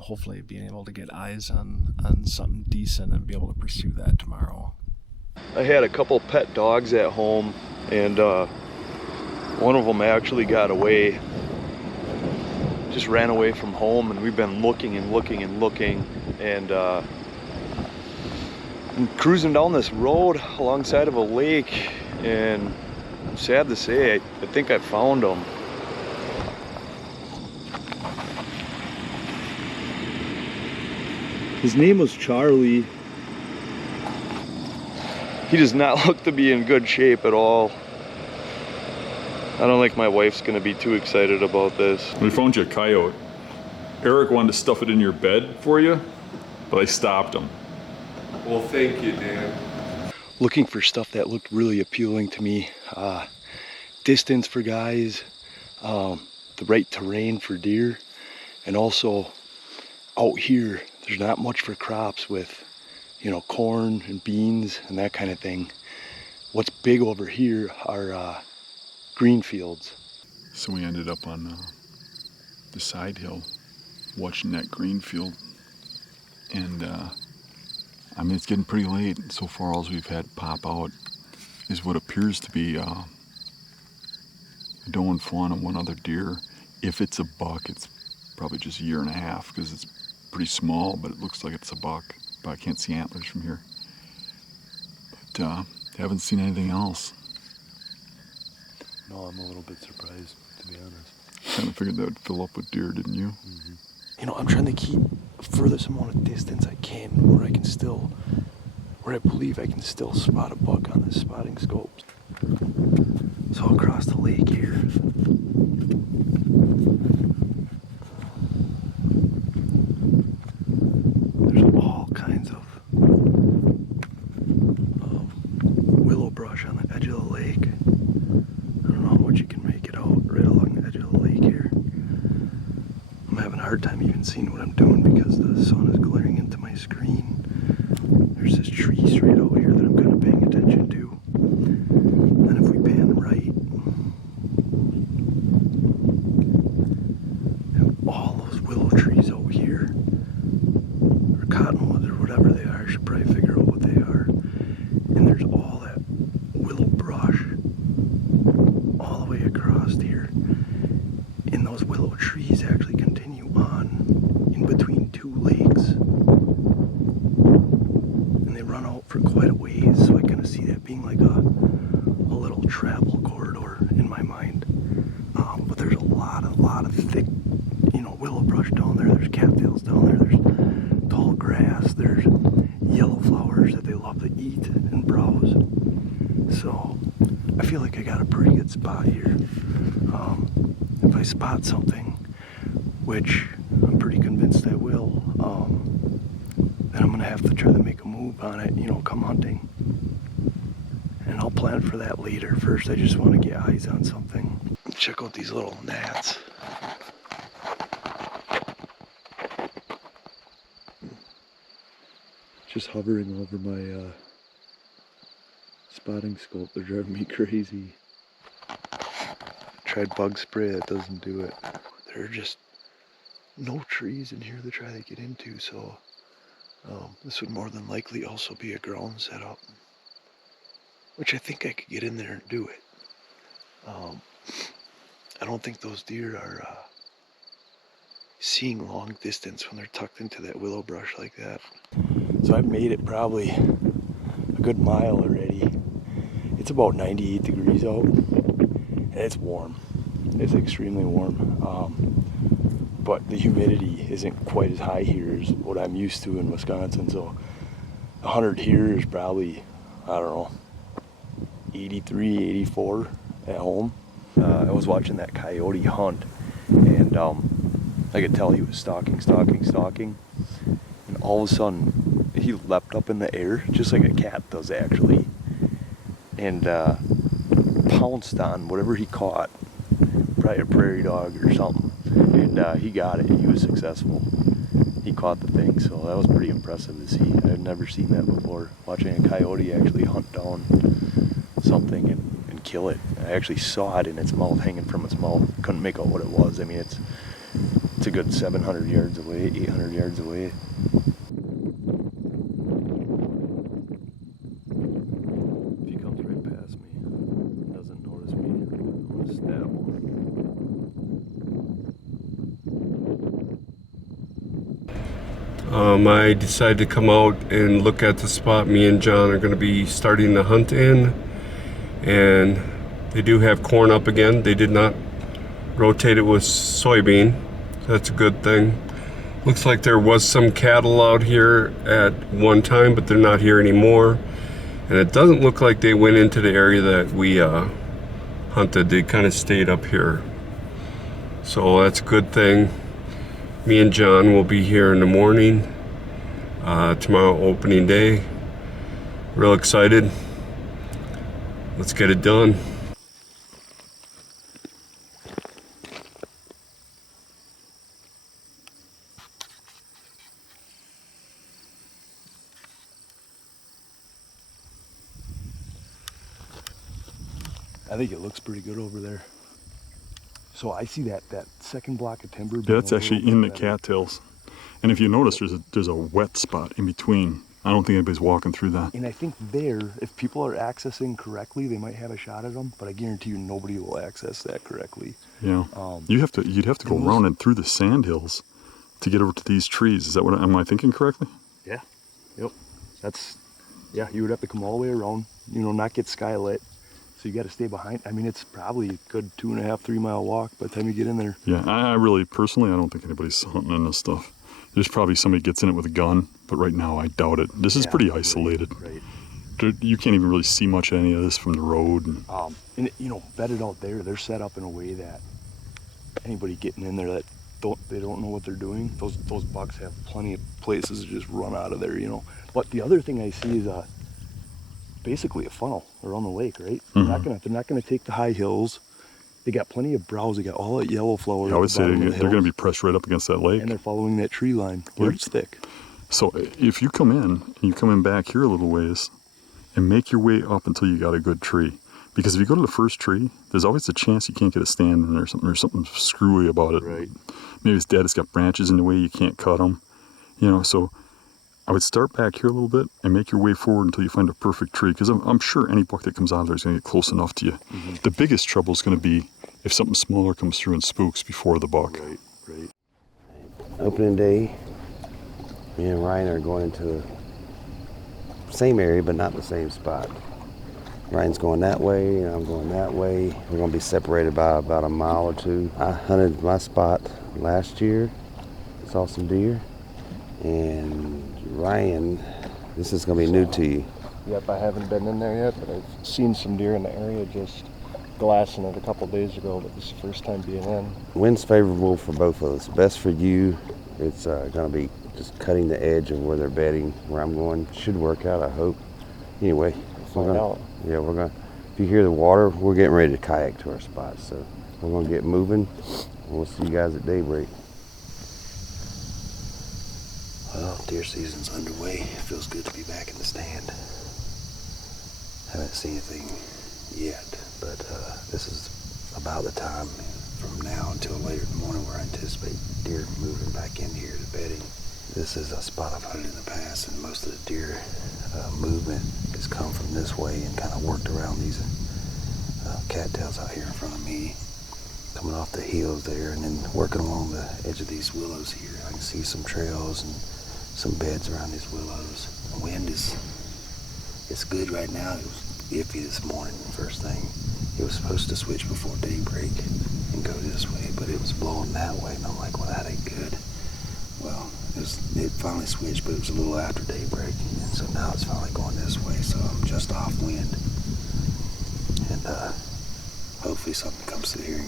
hopefully being able to get eyes on something decent and be able to pursue that tomorrow. I had a couple pet dogs at home, and one of them actually got away, just ran away from home, and we've been looking and looking and looking, and I'm cruising down this road alongside of a lake, and sad to say, I think I found him. His name was Charlie. He does not look to be in good shape at all. I don't think my wife's gonna be too excited about this. We found you a coyote. Eric wanted to stuff it in your bed for you, but I stopped him. Well, thank you, Dan. Looking for stuff that looked really appealing to me. Distance for guys, the right terrain for deer, and also out here, there's not much for crops with, you know, corn and beans and that kind of thing. What's big over here are green fields. So we ended up on the side hill watching that green field, and I mean, it's getting pretty late. So far, all we've had pop out is what appears to be a doe and fawn and one other deer. If it's a buck, it's probably just 1.5 years because it's pretty small, but it looks like it's a buck. But I can't see antlers from here. But haven't seen anything else. No, I'm a little bit surprised, to be honest. Kind of figured that would fill up with deer, didn't you? Mm-hmm. You know, I'm trying to keep the furthest amount of distance I can where I believe I can still spot a buck on this spotting scope. So across the lake here. There's all kinds of willow brush on the edge of the lake. I don't know how much you can make it out right along the edge of the lake here. I'm having a hard time even seeing what I'm doing because the sun is glaring into my screen. There's this tree straight out here that I'm kind of paying attention to. And if we pan right, and all those willow trees out here, or cottonwoods or whatever they are, I should probably figure out what they are. And there's all that willow brush all the way across here. And those willow trees actually continue on in between two lakes. And they run out for quite a ways, so I kind of see that being like a to eat and browse. So I feel like I got a pretty good spot here. If I spot something, which I'm pretty convinced I will, then I'm gonna have to try to make a move on it, you know, come hunting. And I'll plan for that later. First, I just want to get eyes on something. Check out these little gnats. Just hovering over my spotting scope. They're driving me crazy. Tried bug spray, that doesn't do it. There are just no trees in here to try to get into, so this would more than likely also be a ground setup, which I think I could get in there and do it. I don't think those deer are seeing long distance when they're tucked into that willow brush like that. So I've made it probably a good mile already. It's about 98 degrees out, and it's warm. It's extremely warm. But the humidity isn't quite as high here as what I'm used to in Wisconsin. So 100 here is probably, I don't know, 83, 84 at home. I was watching that coyote hunt, and I could tell he was stalking. And all of a sudden, he leapt up in the air, just like a cat does actually, and pounced on whatever he caught, probably a prairie dog or something. And he got it. He was successful. He caught the thing, so that was pretty impressive to see. I've never seen that before, watching a coyote actually hunt down something and kill it. I actually saw it in its mouth, hanging from its mouth. Couldn't make out what it was. I mean, it's a good 700 yards away, 800 yards away. If he comes right past me, doesn't notice me, I'm gonna stab him. I decided to come out and look at the spot me and John are going to be starting the hunt in, and they do have corn up again. They did not rotate it with soybean. That's a good thing. Looks like there was some cattle out here at one time, but they're not here anymore. And it doesn't look like they went into the area that we hunted. They kind of stayed up here. So that's a good thing. Me and John will be here in the morning. Tomorrow, opening day. Real excited. Let's get it done. I think it looks pretty good over there. So I see that second block of timber. Yeah, that's actually in the cattails. And if you notice, there's a wet spot in between. I don't think anybody's walking through that. And I think there, if people are accessing correctly, they might have a shot at them. But I guarantee you, nobody will access that correctly. Yeah. You'd have to go around and through the sand hills to get over to these trees. Is that what am I thinking correctly? Yeah. Yep. Yeah. You would have to come all the way around. You know, not get skylit. So you got to stay behind. I mean, it's probably a good 2.5, 3 mile walk by the time you get in there. Yeah, I really, personally, I don't think anybody's hunting in this stuff. There's probably somebody gets in it with a gun, but right now I doubt it. This is pretty isolated. Right. You can't even really see much of any of this from the road. And you know, bedded out there, they're set up in a way that anybody getting in there that they don't know what they're doing, those bucks have plenty of places to just run out of there, you know. But the other thing I see is basically a funnel around the lake, right? Mm-hmm. They're not gonna take the high hills. They got plenty of browse. They got all that yellow flower. I would say they're going to be pressed right up against that lake. And they're following that tree line where it's thick. So if you come in, and you come in back here a little ways, and make your way up until you got a good tree. Because if you go to the first tree, there's always a chance you can't get a stand in there or something. There's something screwy about it. Right. Maybe it's dead. It's got branches in the way. You can't cut them. You know, so I would start back here a little bit and make your way forward until you find a perfect tree. Because I'm sure any buck that comes out of there is going to get close enough to you. Mm-hmm. The biggest trouble is going to be if something smaller comes through and spooks before the buck. Right. Opening day, me and Ryan are going into the same area, but not the same spot. Ryan's going that way, and I'm going that way. We're going to be separated by about a mile or two. I hunted my spot last year, saw some deer, and Ryan, this is going to be new to you. Yep, I haven't been in there yet, but I've seen some deer in the area, just glassing it a couple days ago, but this is the first time being in. Wind's favorable for both of us. Best for you, it's gonna be just cutting the edge of where they're bedding, where I'm going. Should work out, I hope. Anyway, We'll find out. Yeah, we're gonna, if you hear the water, we're getting ready to kayak to our spot, so we're gonna get moving. We'll see you guys at daybreak. Well, deer season's underway. It feels good to be back in the stand. Haven't seen anything yet, but this is about the time from now until later in the morning where I anticipate deer moving back in here to bedding. This is a spot I've hunted in the past, and most of the deer movement has come from this way and kind of worked around these cattails out here in front of me, coming off the hills there and then working along the edge of these willows here. I can see some trails and some beds around these willows. The wind it's good right now. It was iffy this morning, first thing. It was supposed to switch before daybreak and go this way, but it was blowing that way, and I'm like, well, that ain't good. Well, it finally switched, but it was a little after daybreak, and so now it's finally going this way, so I'm just off wind. And hopefully something comes through here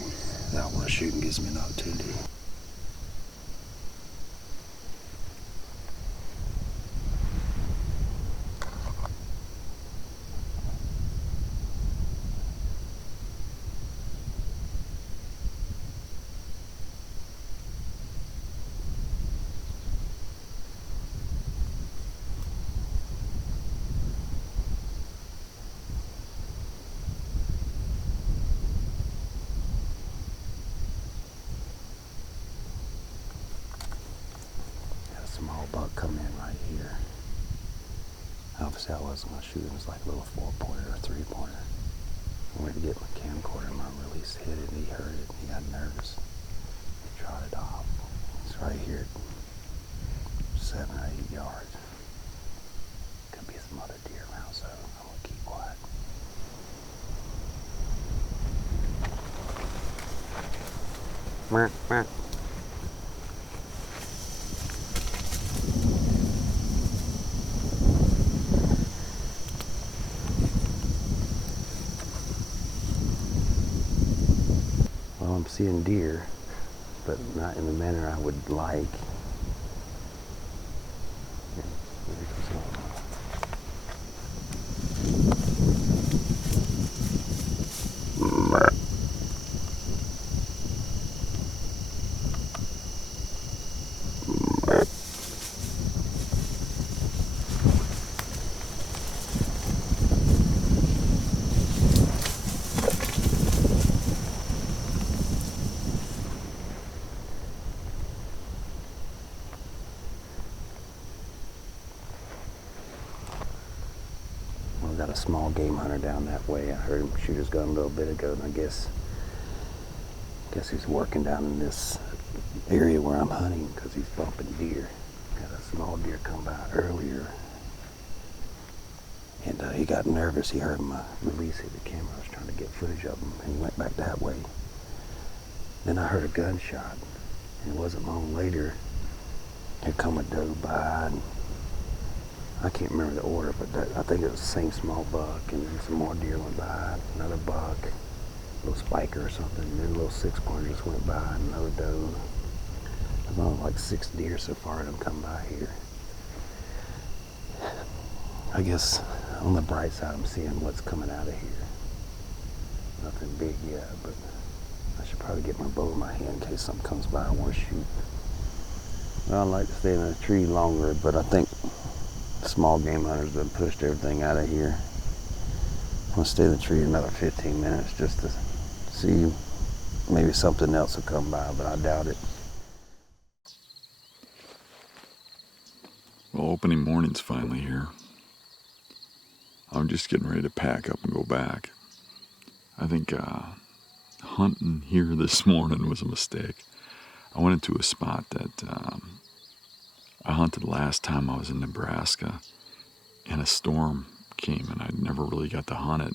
that I want to shoot and gives me an opportunity. Small buck come in right here. Obviously I wasn't going to shoot him. It was like a little 4-pointer or 3-pointer. I went to get my camcorder and my release hit it, and he heard it and he got nervous. He trotted off. It's right here at 7 or 8 yards. Could be some other deer around, so I'm going to keep quiet. Well, I'm seeing deer, but not in the manner I would like. Got a small game hunter down that way. I heard him shoot his gun a little bit ago, and I guess he's working down in this area where I'm hunting because he's bumping deer. Got a small deer come by earlier, and he got nervous. He heard my release hit the camera. I was trying to get footage of him, and he went back that way. Then I heard a gunshot, and it wasn't long later. Here come a doe by, and I can't remember the order, but I think it was the same small buck, and then some more deer went by, another buck, a little spiker or something, and then a little 6-pointer just went by, and another doe. I've only like 6 deer so far that have come by here. I guess on the bright side, I'm seeing what's coming out of here. Nothing big yet, but I should probably get my bow in my hand in case something comes by I want to shoot. Well, I like to stay in a tree longer, but I think small game hunters have pushed everything out of here. I'm gonna stay in the tree another 15 minutes just to see maybe something else will come by, but I doubt it. Well, opening morning's finally here. I'm just getting ready to pack up and go back. I think hunting here this morning was a mistake. I went into a spot that I hunted last time I was in Nebraska, and a storm came, and I never really got to hunt it,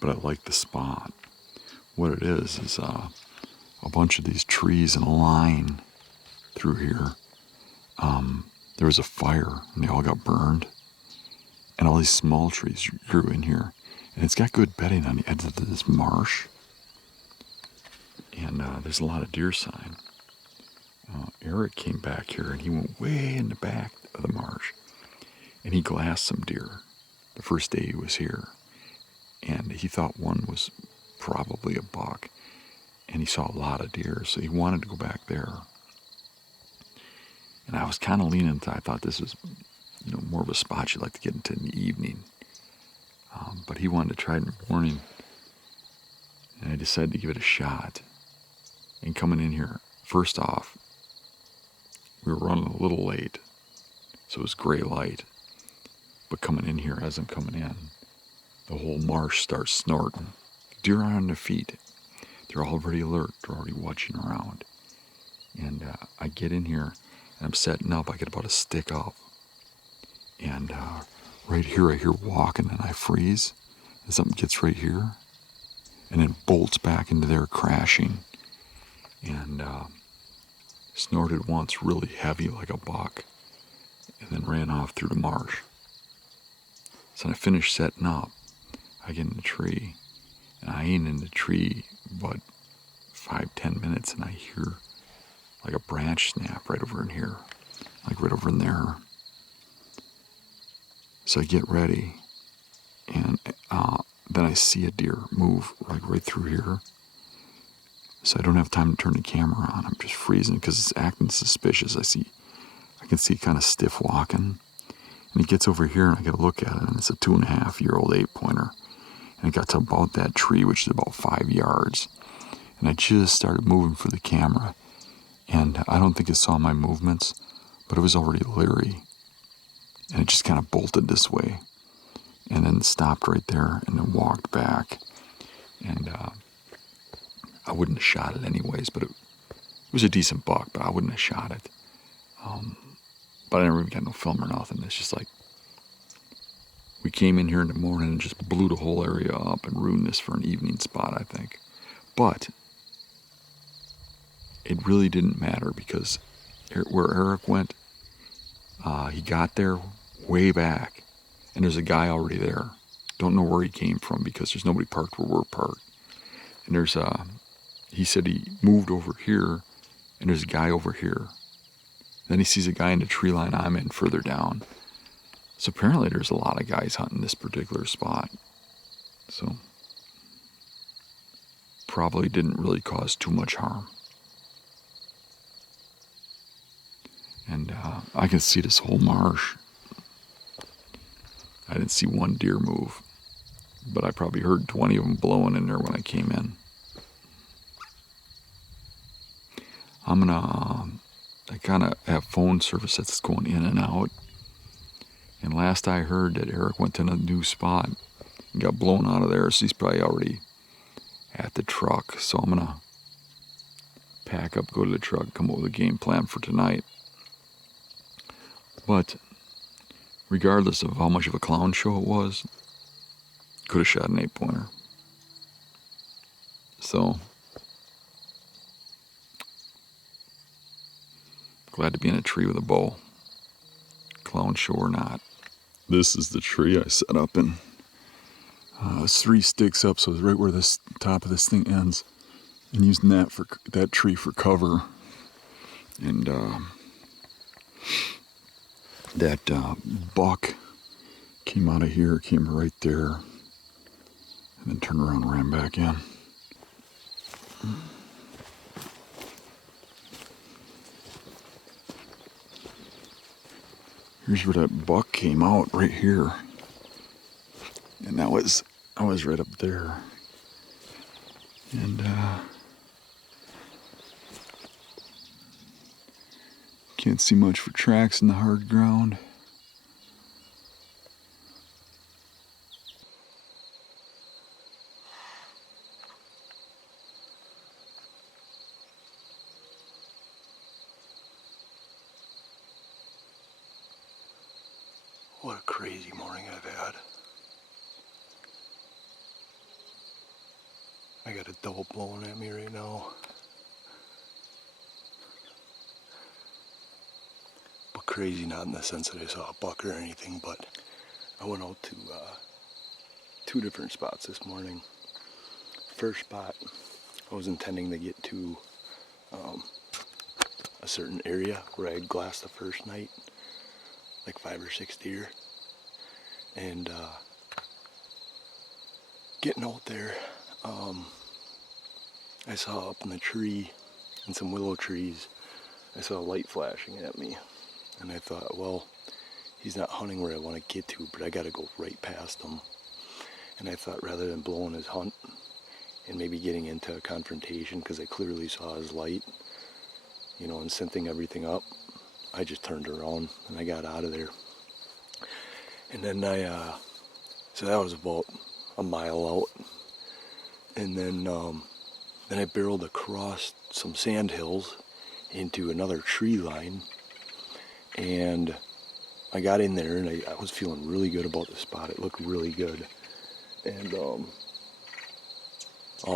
but I liked the spot. What it is a bunch of these trees in a line through here. There was a fire, and they all got burned, and all these small trees grew in here. And it's got good bedding on the edge of this marsh. And there's a lot of deer sign. Eric came back here and he went way in the back of the marsh. And he glassed some deer the first day he was here. And he thought one was probably a buck. And he saw a lot of deer, so he wanted to go back there. And I was kind of leaning to, I thought this was, more of a spot you'd like to get into in the evening. But he wanted to try it in the morning. And I decided to give it a shot. And coming in here, first off, we were running a little late. So it was gray light. But coming in here, as I'm coming in, the whole marsh starts snorting. Deer are on their feet. They're already alert. They're already watching around. And I get in here, and I'm setting up. I get about a stick up. And right here, I hear walking, and I freeze. And something gets right here. And then bolts back into there, crashing. And snorted once really heavy like a buck. And then ran off through the marsh. So when I finish setting up, I get in the tree. And I ain't in the tree but 5-10 minutes, and I hear like a branch snap right over in here, like right over in there. So I get ready, and then I see a deer move like right through here. So I don't have time to turn the camera on. I'm just freezing because it's acting suspicious. I can see kind of stiff walking, and he gets over here, and I get a look at it, and it's a 2.5-year-old 8-pointer. And it got to about that tree, which is about 5 yards. And I just started moving for the camera. And I don't think it saw my movements, but it was already leery. And it just kind of bolted this way. And then stopped right there and then walked back. And I wouldn't have shot it anyways, but it was a decent buck, but I wouldn't have shot it. But I never even got no film or nothing. It's just like, we came in here in the morning and just blew the whole area up and ruined this for an evening spot, I think. But it really didn't matter because where Eric went, he got there way back, and there's a guy already there. Don't know where he came from because there's nobody parked where we're parked. And he said he moved over here, and there's a guy over here. Then he sees a guy in the tree line I'm in further down. So apparently there's a lot of guys hunting this particular spot. So probably didn't really cause too much harm. And I can see this whole marsh. I didn't see one deer move, but I probably heard 20 of them blowing in there when I came in. I kind of have phone service that's going in and out. And last I heard that Eric went to a new spot and got blown out of there, so he's probably already at the truck. So I'm gonna pack up, go to the truck, come up with a game plan for tonight. But regardless of how much of a clown show it was, could have shot an 8-pointer. So glad to be in a tree with a bow, clown show or not. This is the tree I set up in. It's 3 sticks up, so it's right where this top of this thing ends, and using that tree for cover. And that buck came out of here, came right there, and then turned around and ran back in. Here's where that buck came out, right here. And I was right up there. And can't see much for tracks in the hard ground. What a crazy morning I've had. I got a double blowing at me right now. But crazy not in the sense that I saw a buck or anything, but I went out to 2 different spots this morning. First spot, I was intending to get to a certain area where I had glassed the first night, like 5 or 6 deer. And getting out there, I saw up in the tree, in some willow trees, I saw a light flashing at me. And I thought, well, he's not hunting where I want to get to, but I gotta go right past him. And I thought, rather than blowing his hunt and maybe getting into a confrontation, because I clearly saw his light, you know, and scenting everything up, I just turned around and I got out of there. And then so that was about a mile out. And then I barreled across some sand hills into another tree line. And I got in there and I was feeling really good about the spot. It looked really good. And all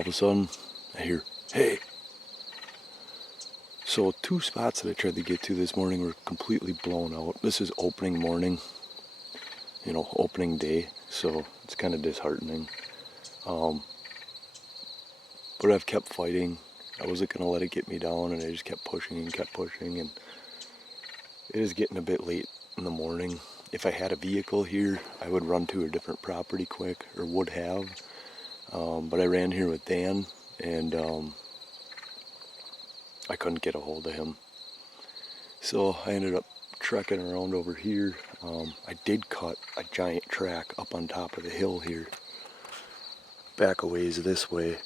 of a sudden I hear, hey. So 2 spots that I tried to get to this morning were completely blown out. This is opening morning, you know, opening day, so it's kind of disheartening. But I've kept fighting. I wasn't going to let it get me down, and I just kept pushing, and it is getting a bit late in the morning. If I had a vehicle here, I would run to a different property quick, or would have. But I ran here with Dan, and I couldn't get a hold of him. So I ended up trekking around over here. I did cut a giant track up on top of the hill here, back a ways this way.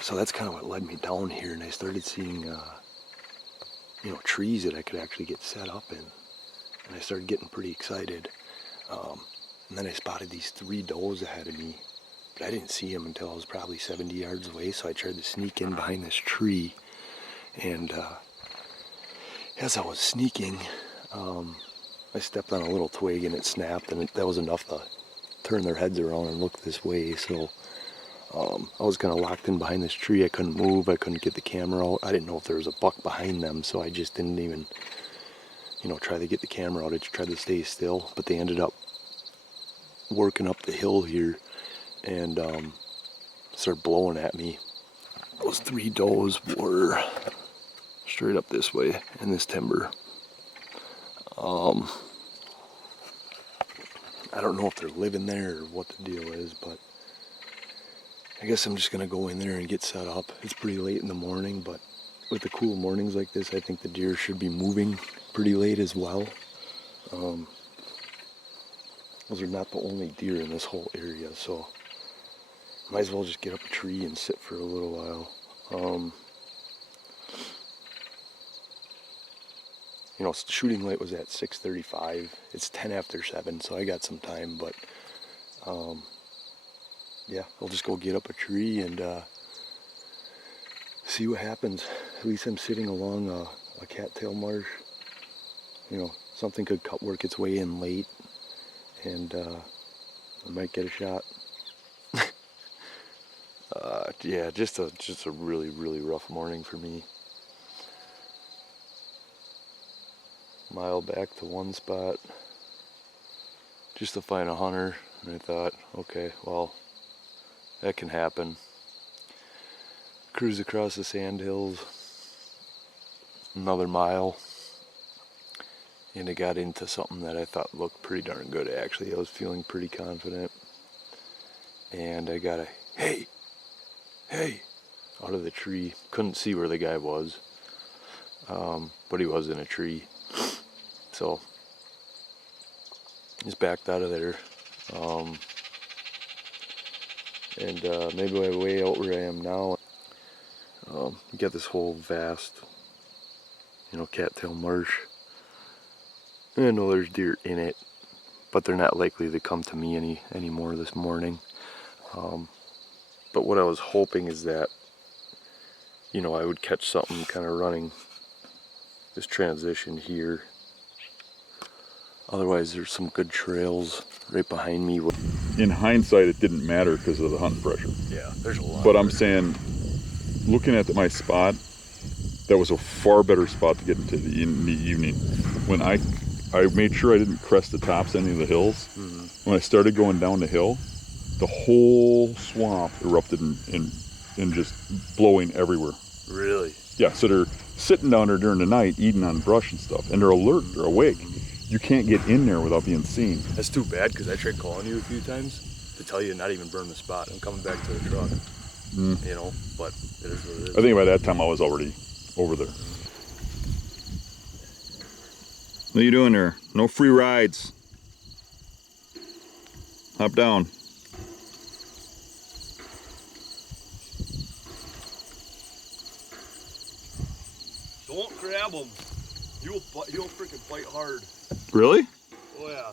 So that's kind of what led me down here, and I started seeing, you know, trees that I could actually get set up in. And I started getting pretty excited. And then I spotted these 3 does ahead of me, but I didn't see them until I was probably 70 yards away, so I tried to sneak in behind this tree. And as I was sneaking, I stepped on a little twig and it snapped, and that was enough to turn their heads around and look this way. So I was kind of locked in behind this tree. I couldn't move. I couldn't get the camera out. I didn't know if there was a buck behind them, so I just didn't even, you know, try to get the camera out. I just tried to stay still, but they ended up working up the hill here and started blowing at me. Those 3 does were straight up this way in this timber. I don't know if they're living there or what the deal is, but I guess I'm just gonna go in there and get set up. It's pretty late in the morning, but with the cool mornings like this, I think the deer should be moving pretty late as well. Those are not the only deer in this whole area, so might as well just get up a tree and sit for a little while. You know, shooting light was at 6:35. It's 10 after 7, so I got some time, but yeah, I'll just go get up a tree and see what happens. At least I'm sitting along a cattail marsh. You know, something could work its way in late, and I might get a shot. Yeah, just a really, really rough morning for me. Mile back to one spot just to find a hunter, and I thought, okay, well, that can happen. Cruise across the sand hills, another mile, and I got into something that I thought looked pretty darn good. Actually, I was feeling pretty confident, and I got a hey out of the tree. Couldn't see where the guy was, but he was in a tree. So just backed out of there, and maybe my way out where I am now. You got this whole vast, you know, cattail marsh. And I know there's deer in it, but they're not likely to come to me anymore this morning. But what I was hoping is that, you know, I would catch something kind of running this transition here. Otherwise, there's some good trails right behind me. In hindsight, it didn't matter because of the hunt pressure. Yeah, there's a lot. But I'm saying, looking at my spot, that was a far better spot to get into in the evening. When I made sure I didn't crest the tops of any of the hills, when I started going down the hill, the whole swamp erupted in just blowing everywhere. Really? Yeah, so they're sitting down there during the night eating on brush and stuff, and they're alert, they're awake. You can't get in there without being seen. That's too bad, because I tried calling you a few times to tell you to not even burn the spot. I'm coming back to the truck, you know, but it is what it is. I think by that time I was already over there. What are you doing there? No free rides. Hop down. Don't grab him. He'll freaking bite hard. Really? Oh yeah.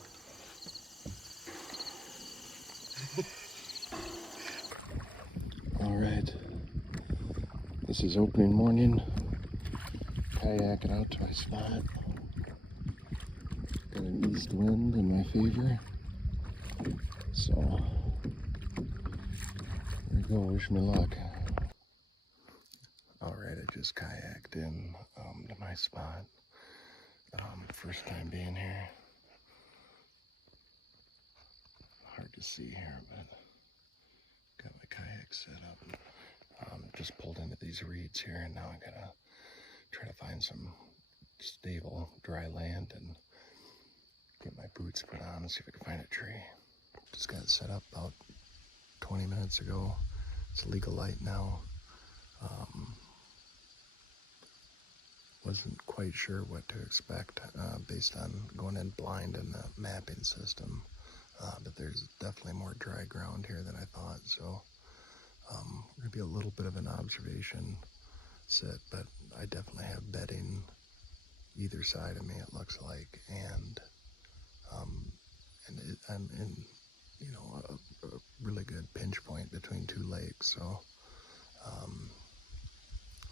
All right. This is opening morning. Kayaking out to my spot. Got an east wind in my favor. So, there you go. Wish me luck. All right, I just kayaked in to my spot. First time being here. Hard to see here, but got my kayak set up. Just pulled into these reeds here, and now I gotta try to find some stable, dry land and get my boots put on and see if I can find a tree. Just got it set up about 20 minutes ago. It's legal light now. Wasn't quite sure what to expect based on going in blind in the mapping system, but there's definitely more dry ground here than I thought, so gonna be a little bit of an observation sit, but I definitely have bedding either side of me, it looks like, and I'm in, you know, a really good pinch point between two lakes, so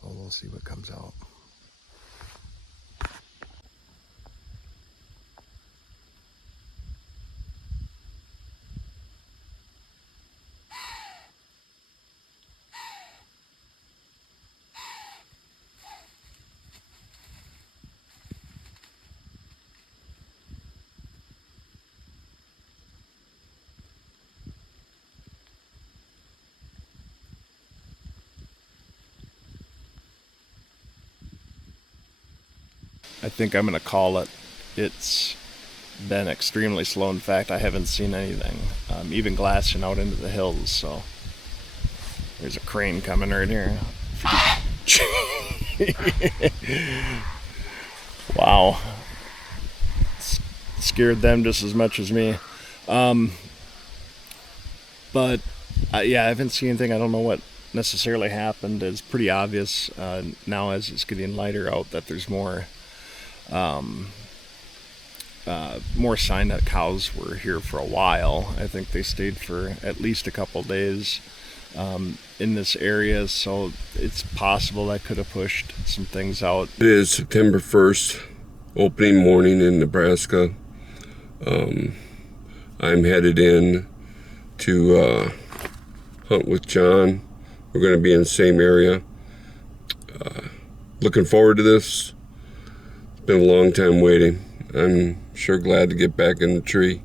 well, we'll see what comes out. I think I'm going to call it. It's been extremely slow. In fact, I haven't seen anything, even glassing out into the hills. So there's a crane coming right here. Wow. Scared them just as much as me. But yeah, I haven't seen anything. I don't know what necessarily happened. It's pretty obvious now as it's getting lighter out that there's more sign that cows were here for a while. I think they stayed for at least a couple days in this area, so it's possible that could have pushed some things out. It is September 1st, opening morning in Nebraska. I'm headed in to hunt with John. We're going to be in the same area. Looking forward to this. It's been a long time waiting. I'm sure glad to get back in the tree.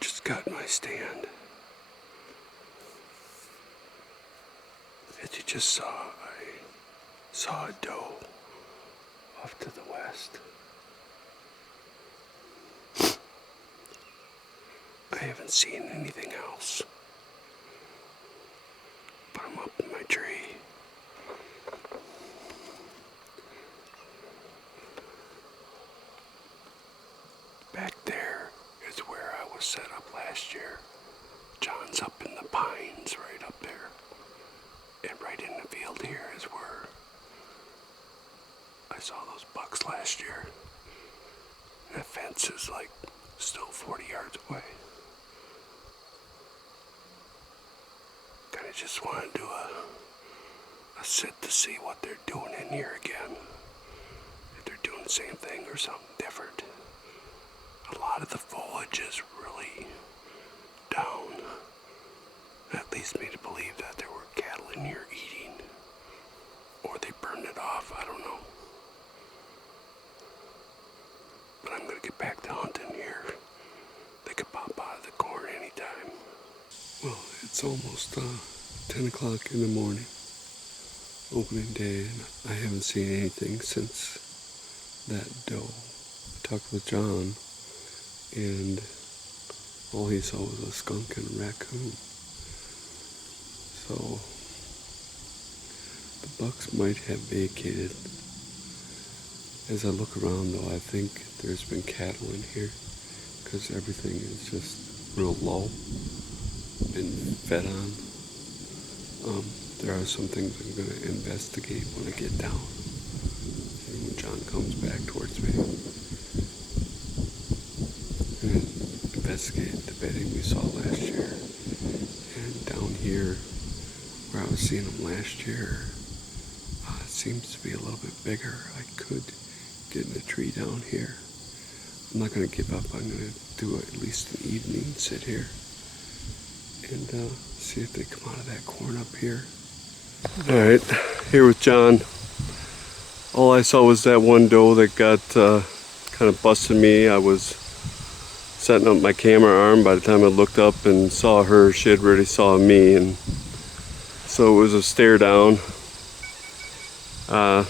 Just got my stand. As you just saw, I saw a doe off to the west. I haven't seen anything else, but I'm up in my tree. Back there is where I was set up last year. John's up in the pines right up there. And right in the field here is where I saw those bucks last year. That fence is like still 40 yards away. Kinda just want to do a sit to see what they're doing in here again. If they're doing the same thing or something different. A lot of the foliage is really down. That leads me to believe that there were cattle in here eating. It's almost 10 o'clock in the morning, opening day, and I haven't seen anything since that doe. I talked with John, and all he saw was a skunk and a raccoon. So the bucks might have vacated. As I look around, though, I think there's been cattle in here because everything is just real low, been fed on. There are some things I'm going to investigate when I get down, and when John comes back towards me. And investigate the bedding we saw last year. And down here, where I was seeing them last year, it seems to be a little bit bigger. I could get in a tree down here. I'm not going to give up. I'm going to do at least an evening sit here and see if they come out of that corn up here. Alright, here with John. All I saw was that one doe that got kind of busted me. I was setting up my camera arm. By the time I looked up and saw her, she had already saw me, and so it was a stare down. And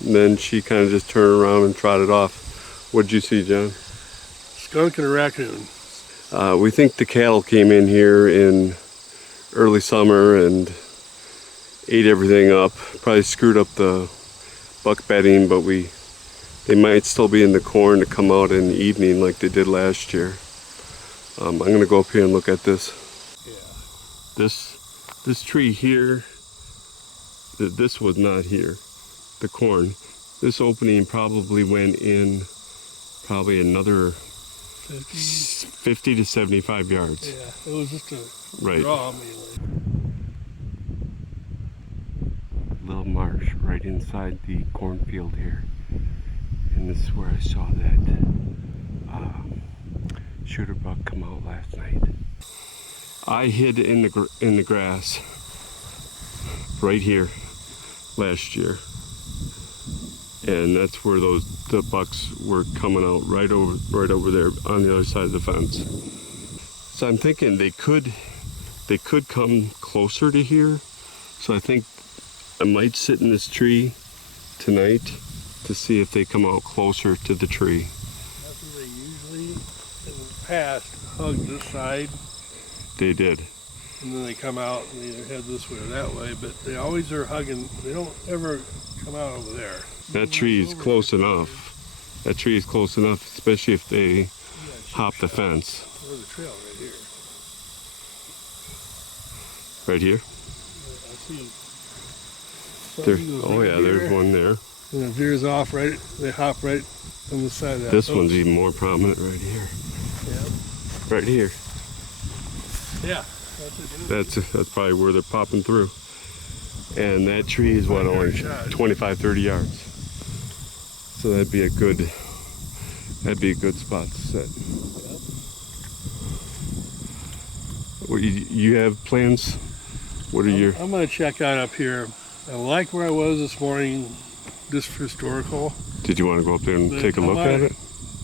then she kind of just turned around and trotted off. What'd you see, John? Skunk and a raccoon. We think the cattle came in here in early summer and ate everything up. Probably screwed up the buck bedding, but they might still be in the corn to come out in the evening like they did last year. I'm gonna go up here and look at this. Yeah. This tree here, this was not here. The corn. This opening probably went in another 50 to 75 yards. Yeah, it was just a right. draw mainly. Little marsh right inside the cornfield here. And this is where I saw that shooter buck come out last night. I hid in the grass right here last year. And that's where the bucks were coming out right over there on the other side of the fence. So I'm thinking they could come closer to here. So I think I might sit in this tree tonight to see if they come out closer to the tree. That's where they usually, in the past, hug this side. They did. And then they come out and they either head this way or that way, but they always are hugging. They don't ever come out over there. That tree is close enough. That tree is close enough, especially if they hop the fence. There's a trail right here. Right here? I see. Oh yeah, there's one there. And it veers off right, they hop right on the side of that. This one's even more prominent right here. Yeah. Right here. Yeah. That's probably where they're popping through. And that tree is what, only 25, 30 yards. So that'd be a good spot to sit. What, you have plans? What are your? I'm gonna check out up here. I like where I was this morning, just for historical. Did you want to go up there and take a look at it?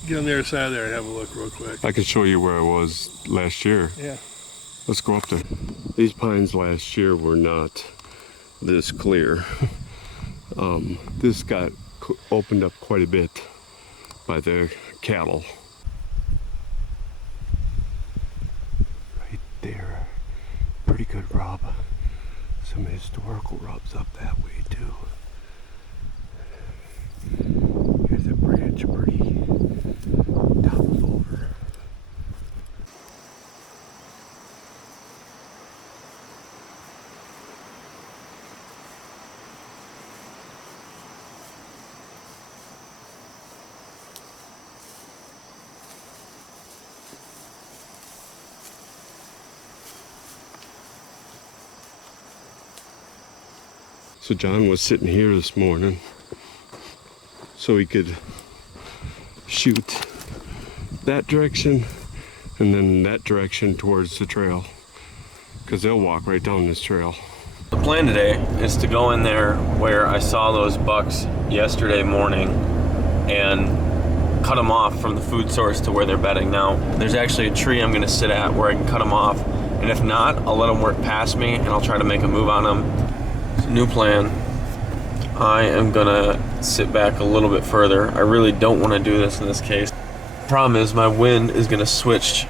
Get on the other side there and have a look real quick. I could show you where I was last year. Yeah. Let's go up there. These pines last year were not this clear. This got opened up quite a bit by the cattle. Right there, pretty good rub. Some historical rubs up that way too. Here's a branch pretty toppled over. So John was sitting here this morning so he could shoot that direction and then that direction towards the trail, because they'll walk right down this trail. The plan today is to go in there where I saw those bucks yesterday morning and cut them off from the food source to where they're bedding now. There's actually a tree I'm going to sit at where I can cut them off And if not, I'll let them work past me and I'll try to make a move on them. So new plan. I am gonna sit back a little bit further. I really don't want to do this in this case. Problem is my wind is gonna switch.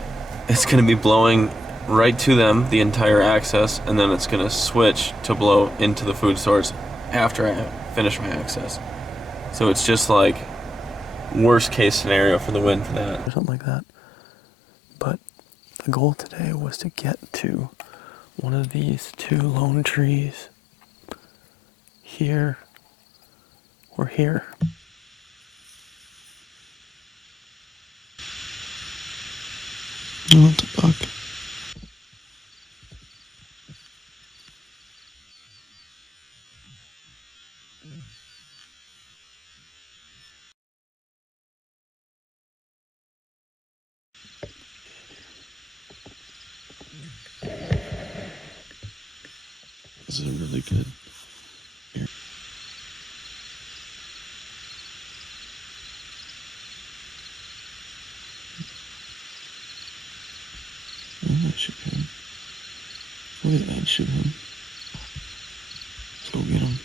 It's gonna be blowing right to them, the entire access, and then it's gonna switch to blow into the food source after I finish my access. So it's just like worst case scenario for the wind for that. Or something like that. But the goal today was to get to one of these 2 lone trees here or here. Oh, it's a buck. This is a really good here. Oh, that should him. Look at that, shoot him. Let's go get him.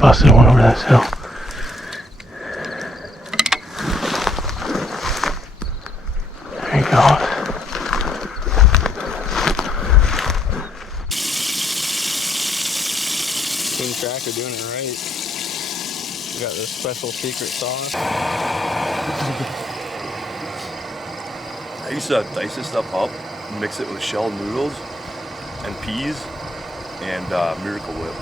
Busted one over this hill. There you go. Team Tracker doing it right. We got this special secret sauce. I used to dice this stuff up, mix it with shell noodles and peas and Miracle Whip.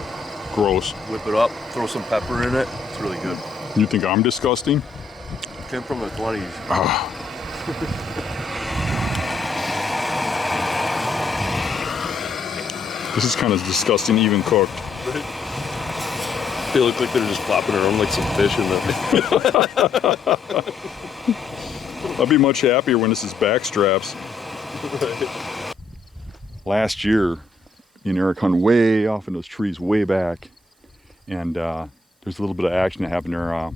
Gross. Whip it up, throw some pepper in it. It's really good. You think I'm disgusting? Came from the 20s. Oh. This is kind of disgusting, even cooked. They look like they're just flopping around like some fish in them. I'll be much happier when this is back straps. Last year, me and Eric hunted way off in those trees way back, and there's a little bit of action that happened there.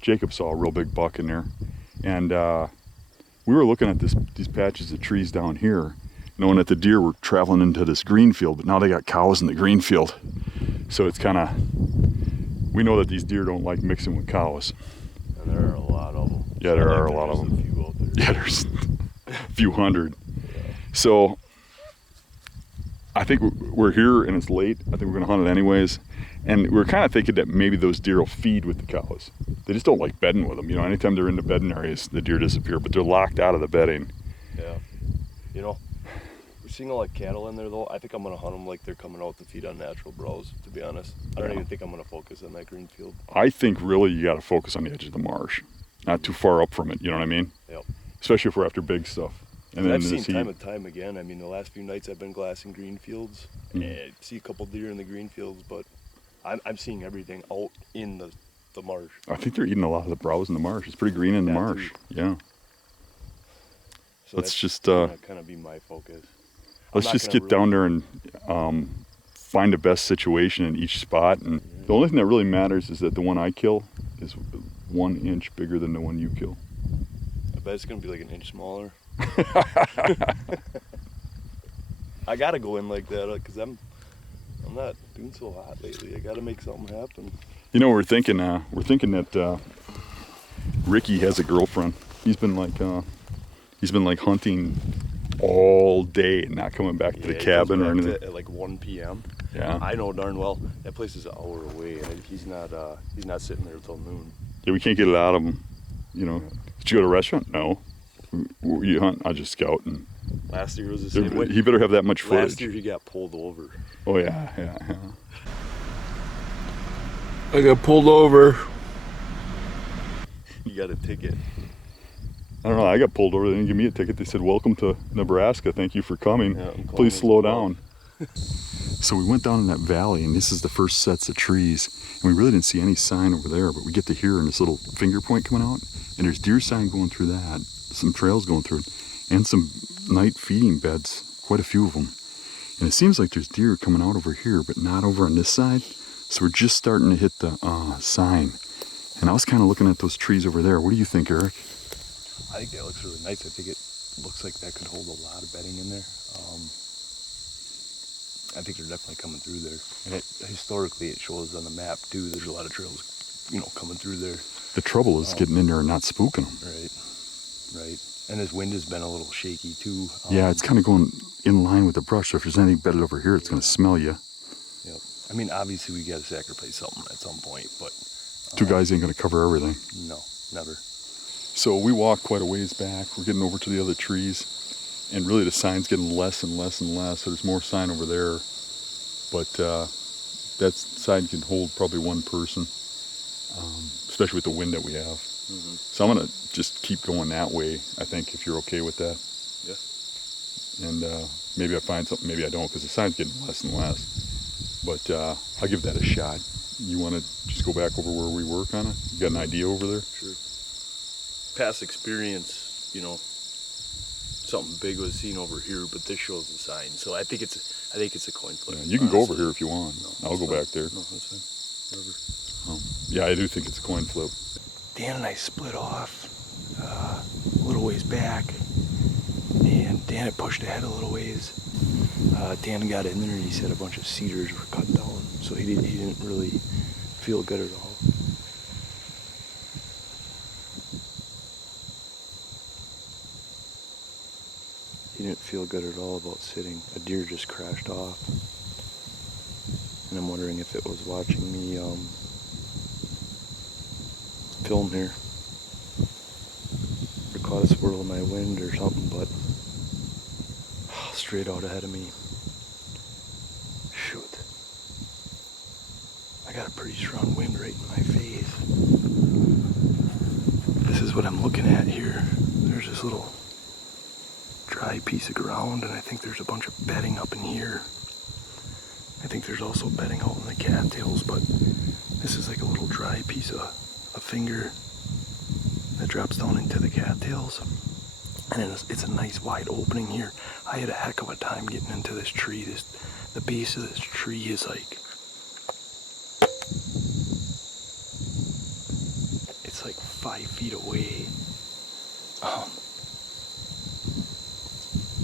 Jacob saw a real big buck in there, and we were looking at these patches of trees down here, knowing that the deer were traveling into this green field, but now they got cows in the green field. So it's kind of, we know that these deer don't like mixing with cows. And there are a lot of them. Yeah, there are a lot of them. A few out there. Yeah, there's a few hundred. So I think we're here and it's late. I think we're gonna hunt it anyways. And we're kind of thinking that maybe those deer will feed with the cows. They just don't like bedding with them. You know, anytime they're in the bedding areas, the deer disappear, but they're locked out of the bedding. Yeah. You know, we're seeing a lot of cattle in there though. I think I'm gonna hunt them like they're coming out to feed on natural browse, to be honest. I don't even think I'm gonna focus on that green field. I think really you gotta focus on the edge of the marsh. Not too far up from it, you know what I mean? Yep. Especially if we're after big stuff. And then I've seen time and time again. I mean, the last few nights I've been glassing green fields. And I see a couple deer in the green fields, but I'm seeing everything out in the marsh. I think they're eating a lot of the browse in the marsh. It's pretty green in the marsh. Yeah. So Let's just kind of be my focus. Let's just get down there and find the best situation in each spot. And the only thing that really matters is that the one I kill is 1 inch bigger than the one you kill. I bet it's gonna be like an inch smaller. I gotta go in like that because I'm not doing so hot lately. I gotta make something happen. You know, we're thinking that Ricky has a girlfriend. He's been like hunting all day and not coming back to the cabin or anything. At like 1 p.m. Yeah. I know darn well that place is an hour away, and he's not sitting there till noon. Yeah, we can't get it out of him. You know, did you go to a restaurant? No. You hunt? I just scout. And last year was the same way. He better have that much footage. Last year he got pulled over. Oh yeah. I got pulled over. You got a ticket. I don't know. I got pulled over. They didn't give me a ticket. They said, "Welcome to Nebraska. Thank you for coming. Please slow down." So we went down in that valley, and this is the first sets of trees. And we really didn't see any sign over there, but we get to hear in this little finger point coming out, and there's deer sign going through that, some trails going through it, and some night feeding beds, quite a few of them. And it seems like there's deer coming out over here, but not over on this side. So we're just starting to hit the sign. And I was kind of looking at those trees over there. What do you think, Eric? I think that looks really nice. I think it looks like that could hold a lot of bedding in there. I think they're definitely coming through there. And historically, it shows on the map too. There's a lot of trails, coming through there. The trouble is getting in there and not spooking them. Right. And this wind has been a little shaky too. Yeah, it's kind of going in line with the brush. So if there's anything bedded over here, it's going to smell you. Yep. I mean, obviously we got to sacrifice something at some point, but two guys ain't going to cover everything. No, never. So we walked quite a ways back. We're getting over to the other trees, and really the sign's getting less and less and less. So there's more sign over there, but that sign can hold probably one person, especially with the wind that we have. Mm-hmm. So I'm gonna just keep going that way, I think, if you're okay with that. Yeah. And maybe I find something, maybe I don't, because the sign's getting less and less. But I'll give that a shot. You want to just go back over where we were, kind of? You got an idea over there? Sure. Past experience, something big was seen over here, but this shows the sign. So I think it's a coin flip. Yeah, you can go over here if you want. No, I'll go fine. back there. No, that's fine. Whatever. Yeah, I do think it's a coin flip. Dan and I split off a little ways back, and Dan had pushed ahead a little ways. Dan got in there and he said a bunch of cedars were cut down, so he didn't really feel good at all. He didn't feel good at all about sitting. A deer just crashed off, and I'm wondering if it was watching me film here, or caught a swirl in my wind or something, but straight out ahead of me. Shoot. I got a pretty strong wind right in my face. This is what I'm looking at here. There's this little dry piece of ground, and I think there's a bunch of bedding up in here. I think there's also bedding out in the cattails, but this is like a little dry piece of a finger that drops down into the cattails. And it's a nice wide opening here. I had a heck of a time getting into this tree. The base of this tree is like, it's like 5 feet away.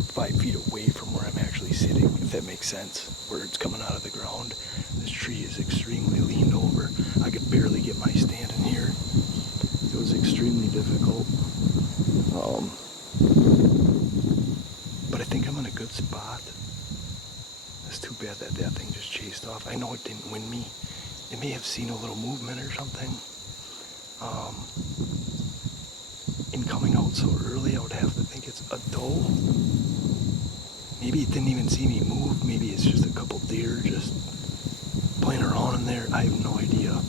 5 feet away from where I'm actually sitting, if that makes sense, where it's coming out of the ground. This tree is extremely leaned over. I could barely get my stand in here. It was extremely difficult. But I think I'm in a good spot. It's too bad that thing just chased off. I know it didn't win me. It may have seen a little movement or something. In coming out so early, I would have to think it's a doe. Maybe it didn't even see me move. Maybe it's just a couple deer just playing around in there. I have no idea.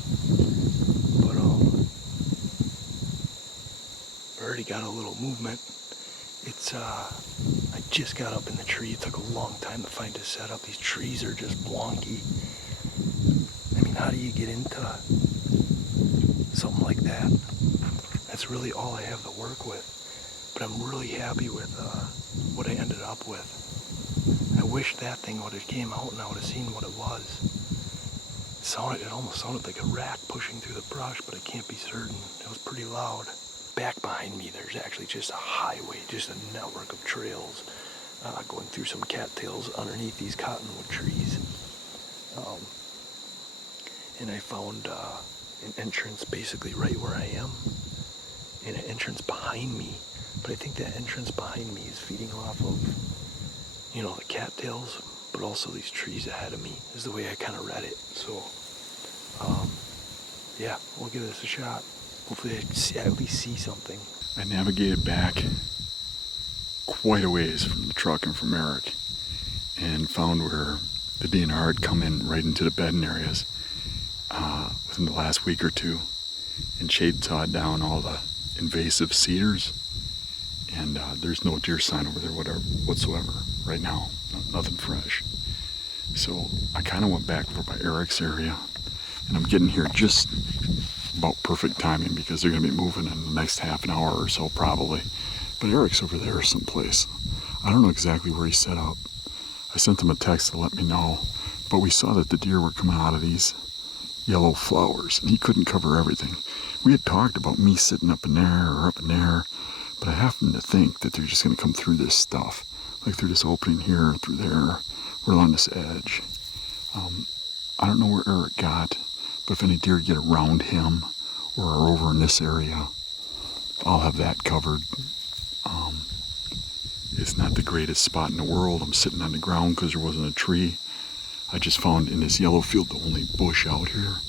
But I already got a little movement. It's I just got up in the tree. It took a long time to find a setup. These trees are just wonky. I mean, how do you get into something like that? That's really all I have to work with. But I'm really happy with what I ended up with. I wish that thing would have came out and I would have seen what it was. It almost sounded like a rat pushing through the brush, but I can't be certain. It was pretty loud. Back behind me, there's actually just a highway, just a network of trails going through some cattails underneath these cottonwood trees. And I found an entrance basically right where I am, and an entrance behind me. But I think that entrance behind me is feeding off of, you know, the cattails, but also these trees ahead of me, is the way I kind of read it. So, yeah, we'll give this a shot. Hopefully I at least see something. I navigated back quite a ways from the truck and from Eric and found where the DNR had come in right into the bedding areas within the last week or two and chainsawed down all the invasive cedars, and there's no deer sign over there whatsoever right now, nothing fresh. So I kind of went back over by Eric's area, and I'm getting here just about perfect timing because they're going to be moving in the next half an hour or so probably. But Eric's over there someplace. I don't know exactly where he set up. I sent him a text to let me know, but we saw that the deer were coming out of these yellow flowers, and he couldn't cover everything. We had talked about me sitting up in there or up in there, but I happen to think that they're just going to come through this stuff, like through this opening here, through there, or along this edge. I don't know where Eric got, but if any deer get around him or are over in this area, I'll have that covered. It's not the greatest spot in the world. I'm sitting on the ground because there wasn't a tree. I just found in this yellow field the only bush out here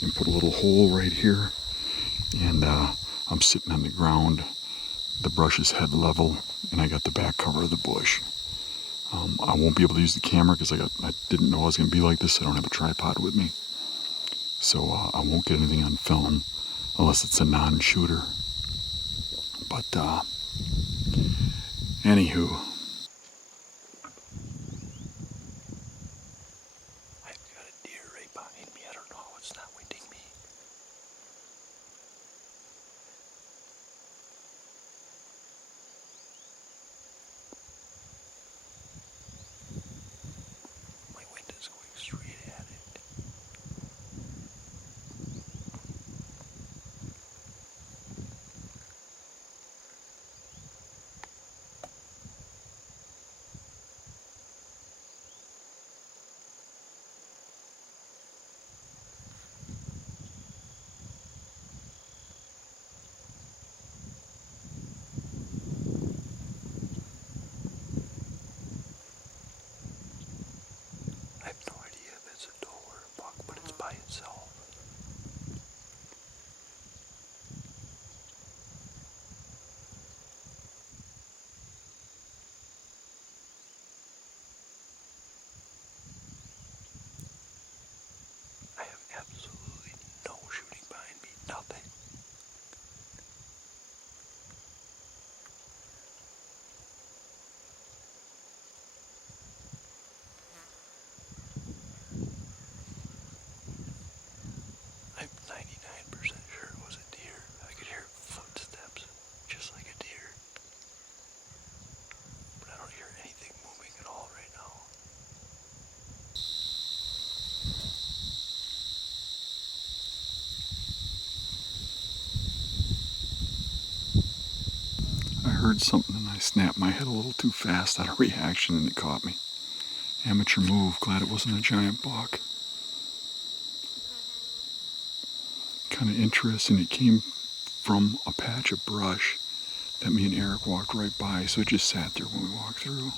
and put a little hole right here. And I'm sitting on the ground. The brush is head level, and I got the back cover of the bush. I won't be able to use the camera because I didn't know I was going to be like this. I don't have a tripod with me. So I won't get anything on film unless it's a non-shooter. But anywho. I've got a deer right behind me. I don't know how it's not winding me. My wind is going straight at it. I have no idea if it's a doe or a buck, but it's by itself. I have absolutely no shooting behind me, nothing. I'm 99% sure it was a deer. I could hear footsteps, just like a deer. But I don't hear anything moving at all right now. I heard something and I snapped my head a little too fast out of reaction and it caught me. Amateur move, glad it wasn't a giant buck. Kind of interesting, it came from a patch of brush that me and Eric walked right by, so it just sat there when we walked through.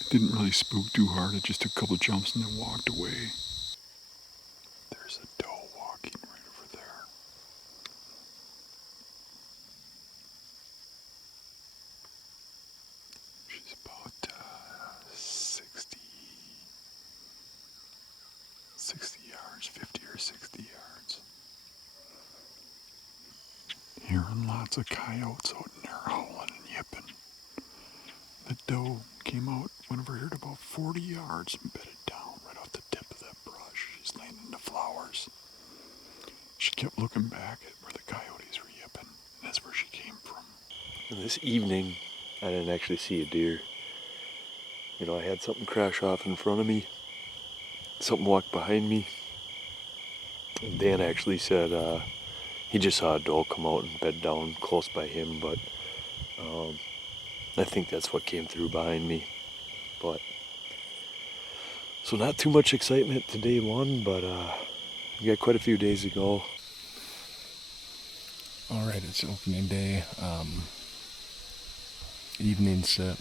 It didn't really spook too hard, it just took a couple jumps and then walked away. There's a doe walking right over there. She's about 60 yards, 50 or 60 yards. Hearing lots of coyotes out in there howling and yipping. The doe came out, went over here to about 40 yards and bedded down right off the tip of that brush. She's laying in the flowers. She kept looking back at where the coyotes were yipping, and that's where she came from. And this evening, I didn't actually see a deer. You know, I had something crash off in front of me. Something walked behind me. And Dan actually said he just saw a doe come out and bed down close by him, but I think that's what came through behind me. But so not too much excitement to day one, but we got quite a few days to go. All right, it's opening day. Evening sit.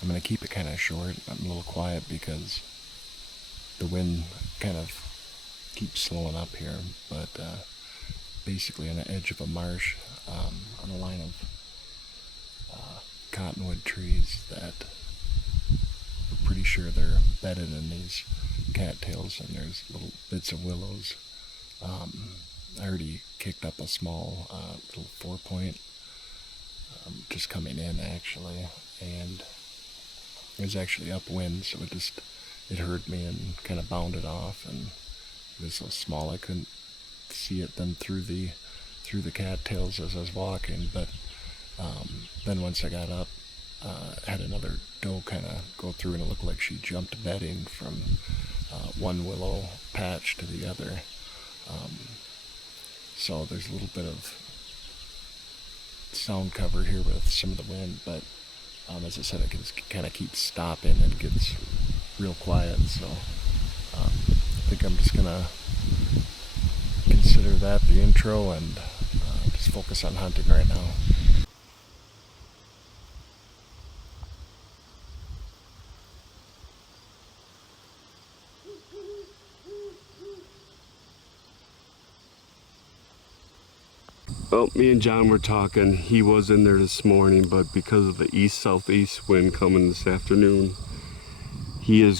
I'm gonna keep it kind of short. I'm a little quiet because the wind kind of keeps slowing up here. But basically on the edge of a marsh, on a line of cottonwood trees that we're pretty sure they're bedded in these cattails, and there's little bits of willows. I already kicked up a small little 4-point just coming in actually, and it was actually upwind, so it heard me and kind of bounded off, and it was so small I couldn't see it then through the cattails as I was walking. But then once I got up, had another doe kind of go through, and it looked like she jumped bedding from one willow patch to the other. So there's a little bit of sound cover here with some of the wind, but as I said, it can kind of keep stopping and gets real quiet. So I think I'm just gonna consider that the intro and just focus on hunting right now. Well, me and John were talking. He was in there this morning, but because of the east-southeast wind coming this afternoon, you're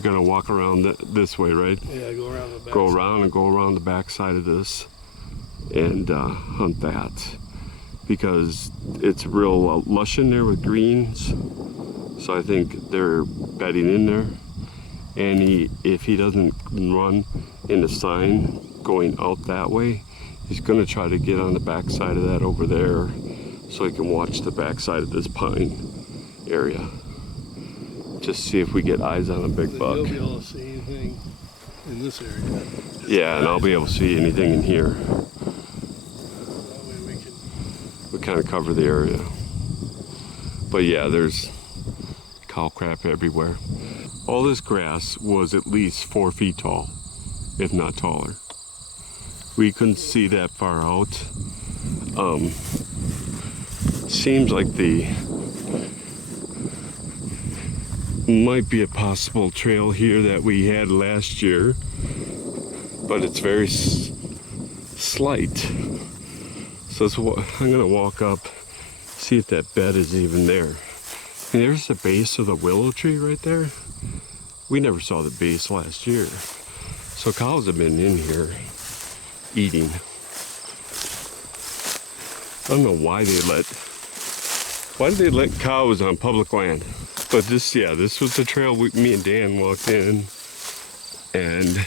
gonna walk around this way, right? Yeah, go around the back. Go around and go around the back side of this and hunt that, because it's real lush in there with greens. So I think they're bedding in there, and if he doesn't run in the sign going out that way, he's going to try to get on the back side of that over there so he can watch the back side of this pine area. Just see if we get eyes on a big buck. You'll be able to see anything in this area. Yeah, and I'll be able to see anything in here. That way we kind of cover the area. But yeah, there's cow crap everywhere. All this grass was at least 4 feet tall, if not taller. We couldn't see that far out. Seems like might be a possible trail here that we had last year, but it's very slight. So I'm gonna walk up, see if that bed is even there. And there's the base of the willow tree right there. We never saw the base last year. So cows have been in here eating. I don't know why did they let cows on public land? But this was the trail me and Dan walked in and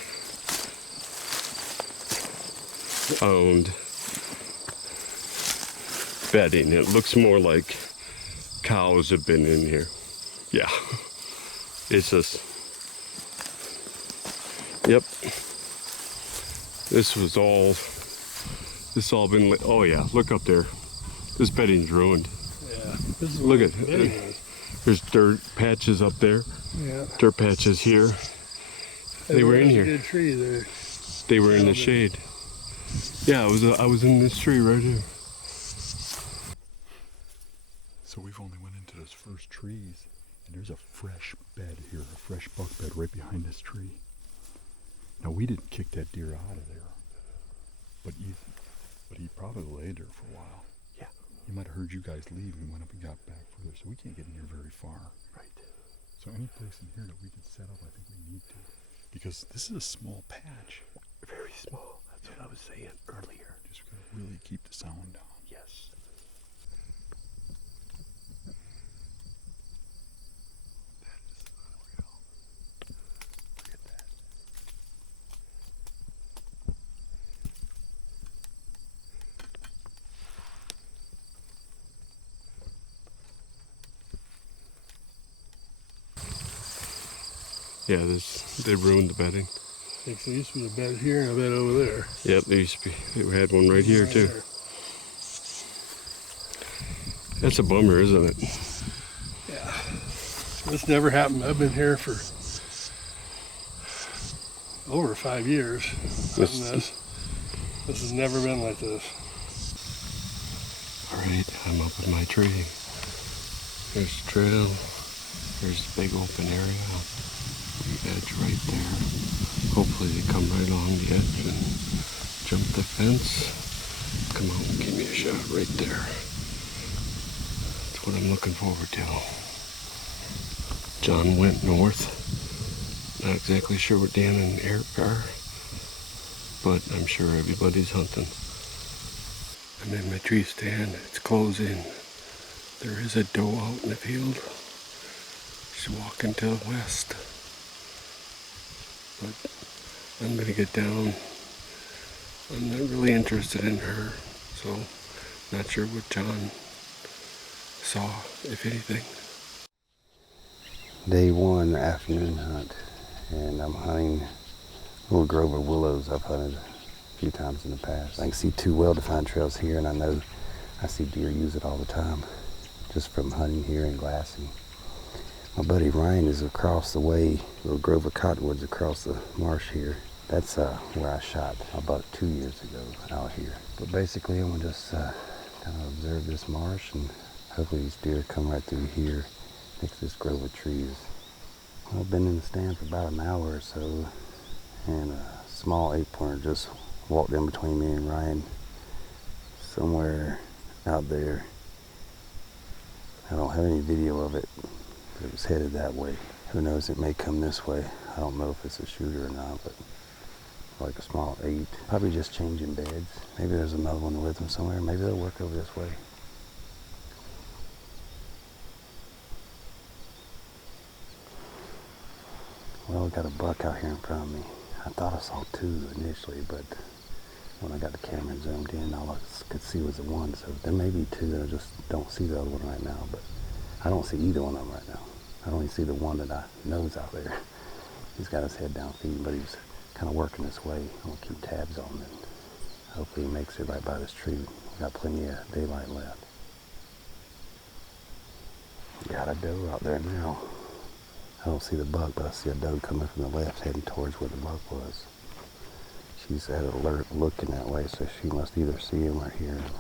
found bedding. It looks more like cows have been in here. Yeah, it's just, yep. This all been, oh yeah, look up there. This bedding's ruined. Yeah, this is look at it. There's dirt patches up there. Yeah. Dirt patches here. They were in here. Good tree there. They were in the shade. Yeah, I was in this tree right here. So we've only went into those first trees, and there's a fresh bed here, a fresh buck bed right behind this tree. Now we didn't kick that deer out of there, but he probably laid there for a while. Yeah. He might have heard you guys leave and went up and got back further, so we can't get in here very far. Right. So any place in here that we can set up, I think we need to, because this is a small patch. Very small. That's what I was saying earlier. Just gotta really keep the sound down. Yes. Yeah, they ruined the bedding. There used to be a bed here and a bed over there. Yep, there used to be. We had one right here too. There. That's a bummer, isn't it? Yeah. This never happened. I've been here for over 5 years. And this has never been like this. All right, I'm up in my tree. There's the trail. There's the big open area. The edge right there. Hopefully they come right along the edge and jump the fence. Come out and give me a shot right there. That's what I'm looking forward to. John went north. Not exactly sure where Dan and Eric are, but I'm sure everybody's hunting. I'm in my tree stand. It's closing. There is a doe out in the field. She's walking to the west. But I'm gonna get down. I'm not really interested in her, so not sure what John saw, if anything. Day 1 afternoon hunt, and I'm hunting a little grove of willows I've hunted a few times in the past. I can see 2 well-defined trails here, and I know I see deer use it all the time, just from hunting here and glassing. My buddy Ryan is across the way, a little grove of cottonwoods across the marsh here. That's where I shot about 2 years ago out here. But basically I'm gonna just kind of observe this marsh, and hopefully these deer come right through here next to this grove of trees. I've been in the stand for about an hour or so, and a small 8-pointer just walked in between me and Ryan somewhere out there. I don't have any video of it, but it was headed that way. Who knows, it may come this way. I don't know if it's a shooter or not, but like a small 8. Probably just changing beds. Maybe there's another one with them somewhere. Maybe they'll work over this way. Well, I got a buck out here in front of me. I thought I saw 2 initially, but when I got the camera zoomed in, all I could see was the one. So there may be 2, I just don't see the other one right now. But I don't see either one of them right now. I only see the one that I know is out there. He's got his head down feeding, but he's kind of working this way. I'm gonna keep tabs on him. Hopefully he makes it right by this tree. We've got plenty of daylight left. Got a doe out there now. I don't see the buck, but I see a doe coming from the left, heading towards where the buck was. She's at an alert looking that way, so she must either see him or hear him.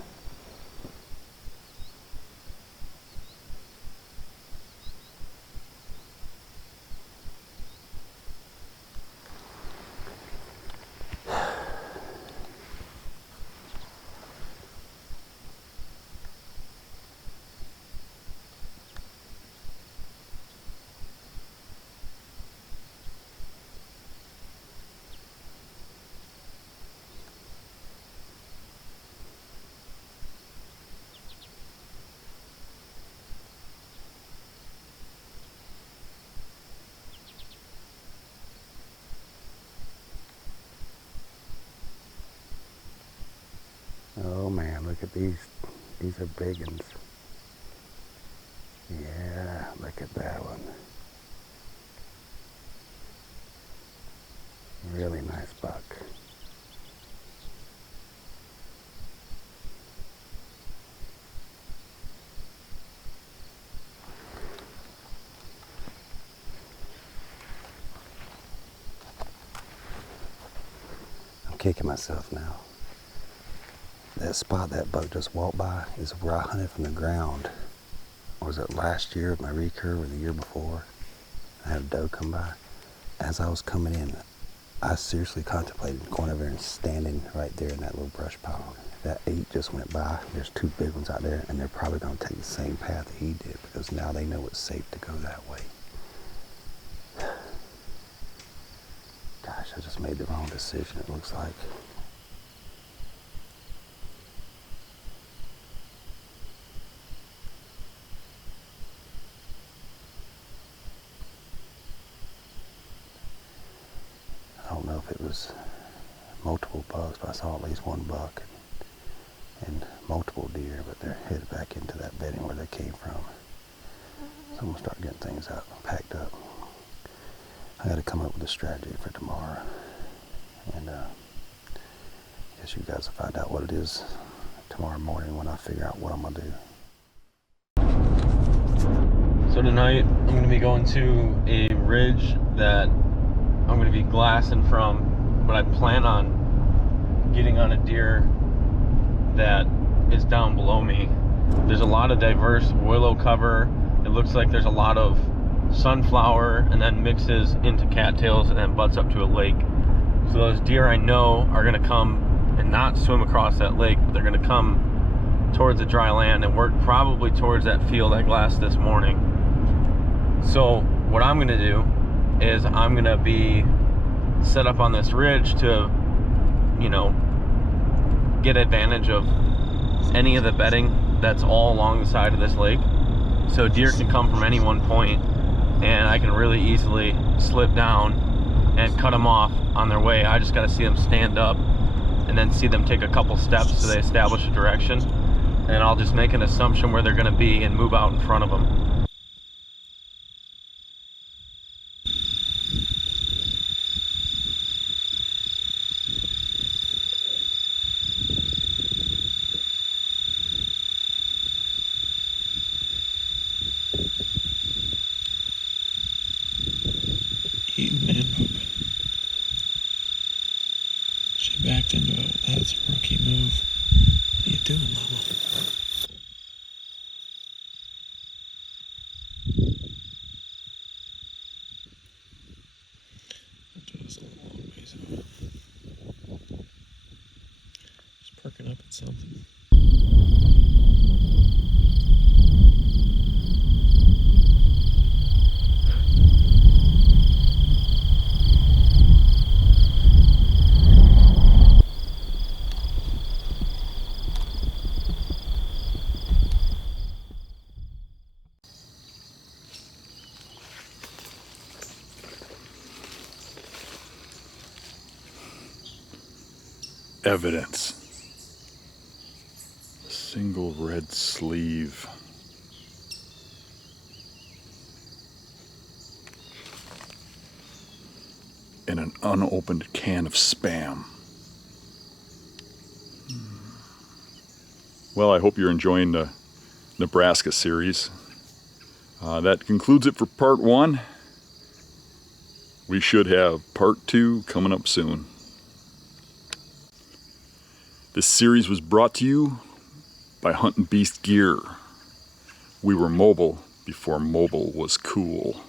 Oh man, look at these. These are big ones. Yeah, look at that one. Really nice buck. I'm kicking myself now. That spot that buck just walked by is where I hunted from the ground. Or was it last year with my recurve or the year before? I had a doe come by. As I was coming in, I seriously contemplated going over there and standing right there in that little brush pile. That 8 just went by. There's 2 big ones out there, and they're probably going to take the same path that he did, because now they know it's safe to go that way. Gosh, I just made the wrong decision, it looks like. I don't know if it was multiple bucks, but I saw at least 1 buck and multiple deer, but they're headed back into that bedding where they came from. So I'm gonna start getting things out, packed up. I gotta come up with a strategy for tomorrow, and I guess you guys will find out what it is tomorrow morning when I figure out what I'm gonna do. So tonight I'm going to be going to a ridge that I'm going to be glassing from, but I plan on getting on a deer that is down below me. There's a lot of diverse willow cover. It looks like there's a lot of sunflower and then mixes into cattails and then butts up to a lake. So those deer I know are going to come and not swim across that lake, but they're going to come towards the dry land and work probably towards that field I glassed this morning. So what I'm going to do is I'm going to be set up on this ridge to, you know, get advantage of any of the bedding that's all along the side of this lake. So deer can come from any one point and I can really easily slip down and cut them off on their way. I just got to see them stand up and then see them take a couple steps so they establish a direction. And I'll just make an assumption where they're going to be and move out in front of them. Eating and moving. She backed into it. That's a rookie move. What are you doing, Lola? That was a long ways away. Just perking up at something. Evidence. A single red sleeve. And an unopened can of Spam. Well, I hope you're enjoying the Nebraska series. That concludes it for part 1. We should have part 2 coming up soon. This series was brought to you by Hunt and Beast Gear. We were mobile before mobile was cool.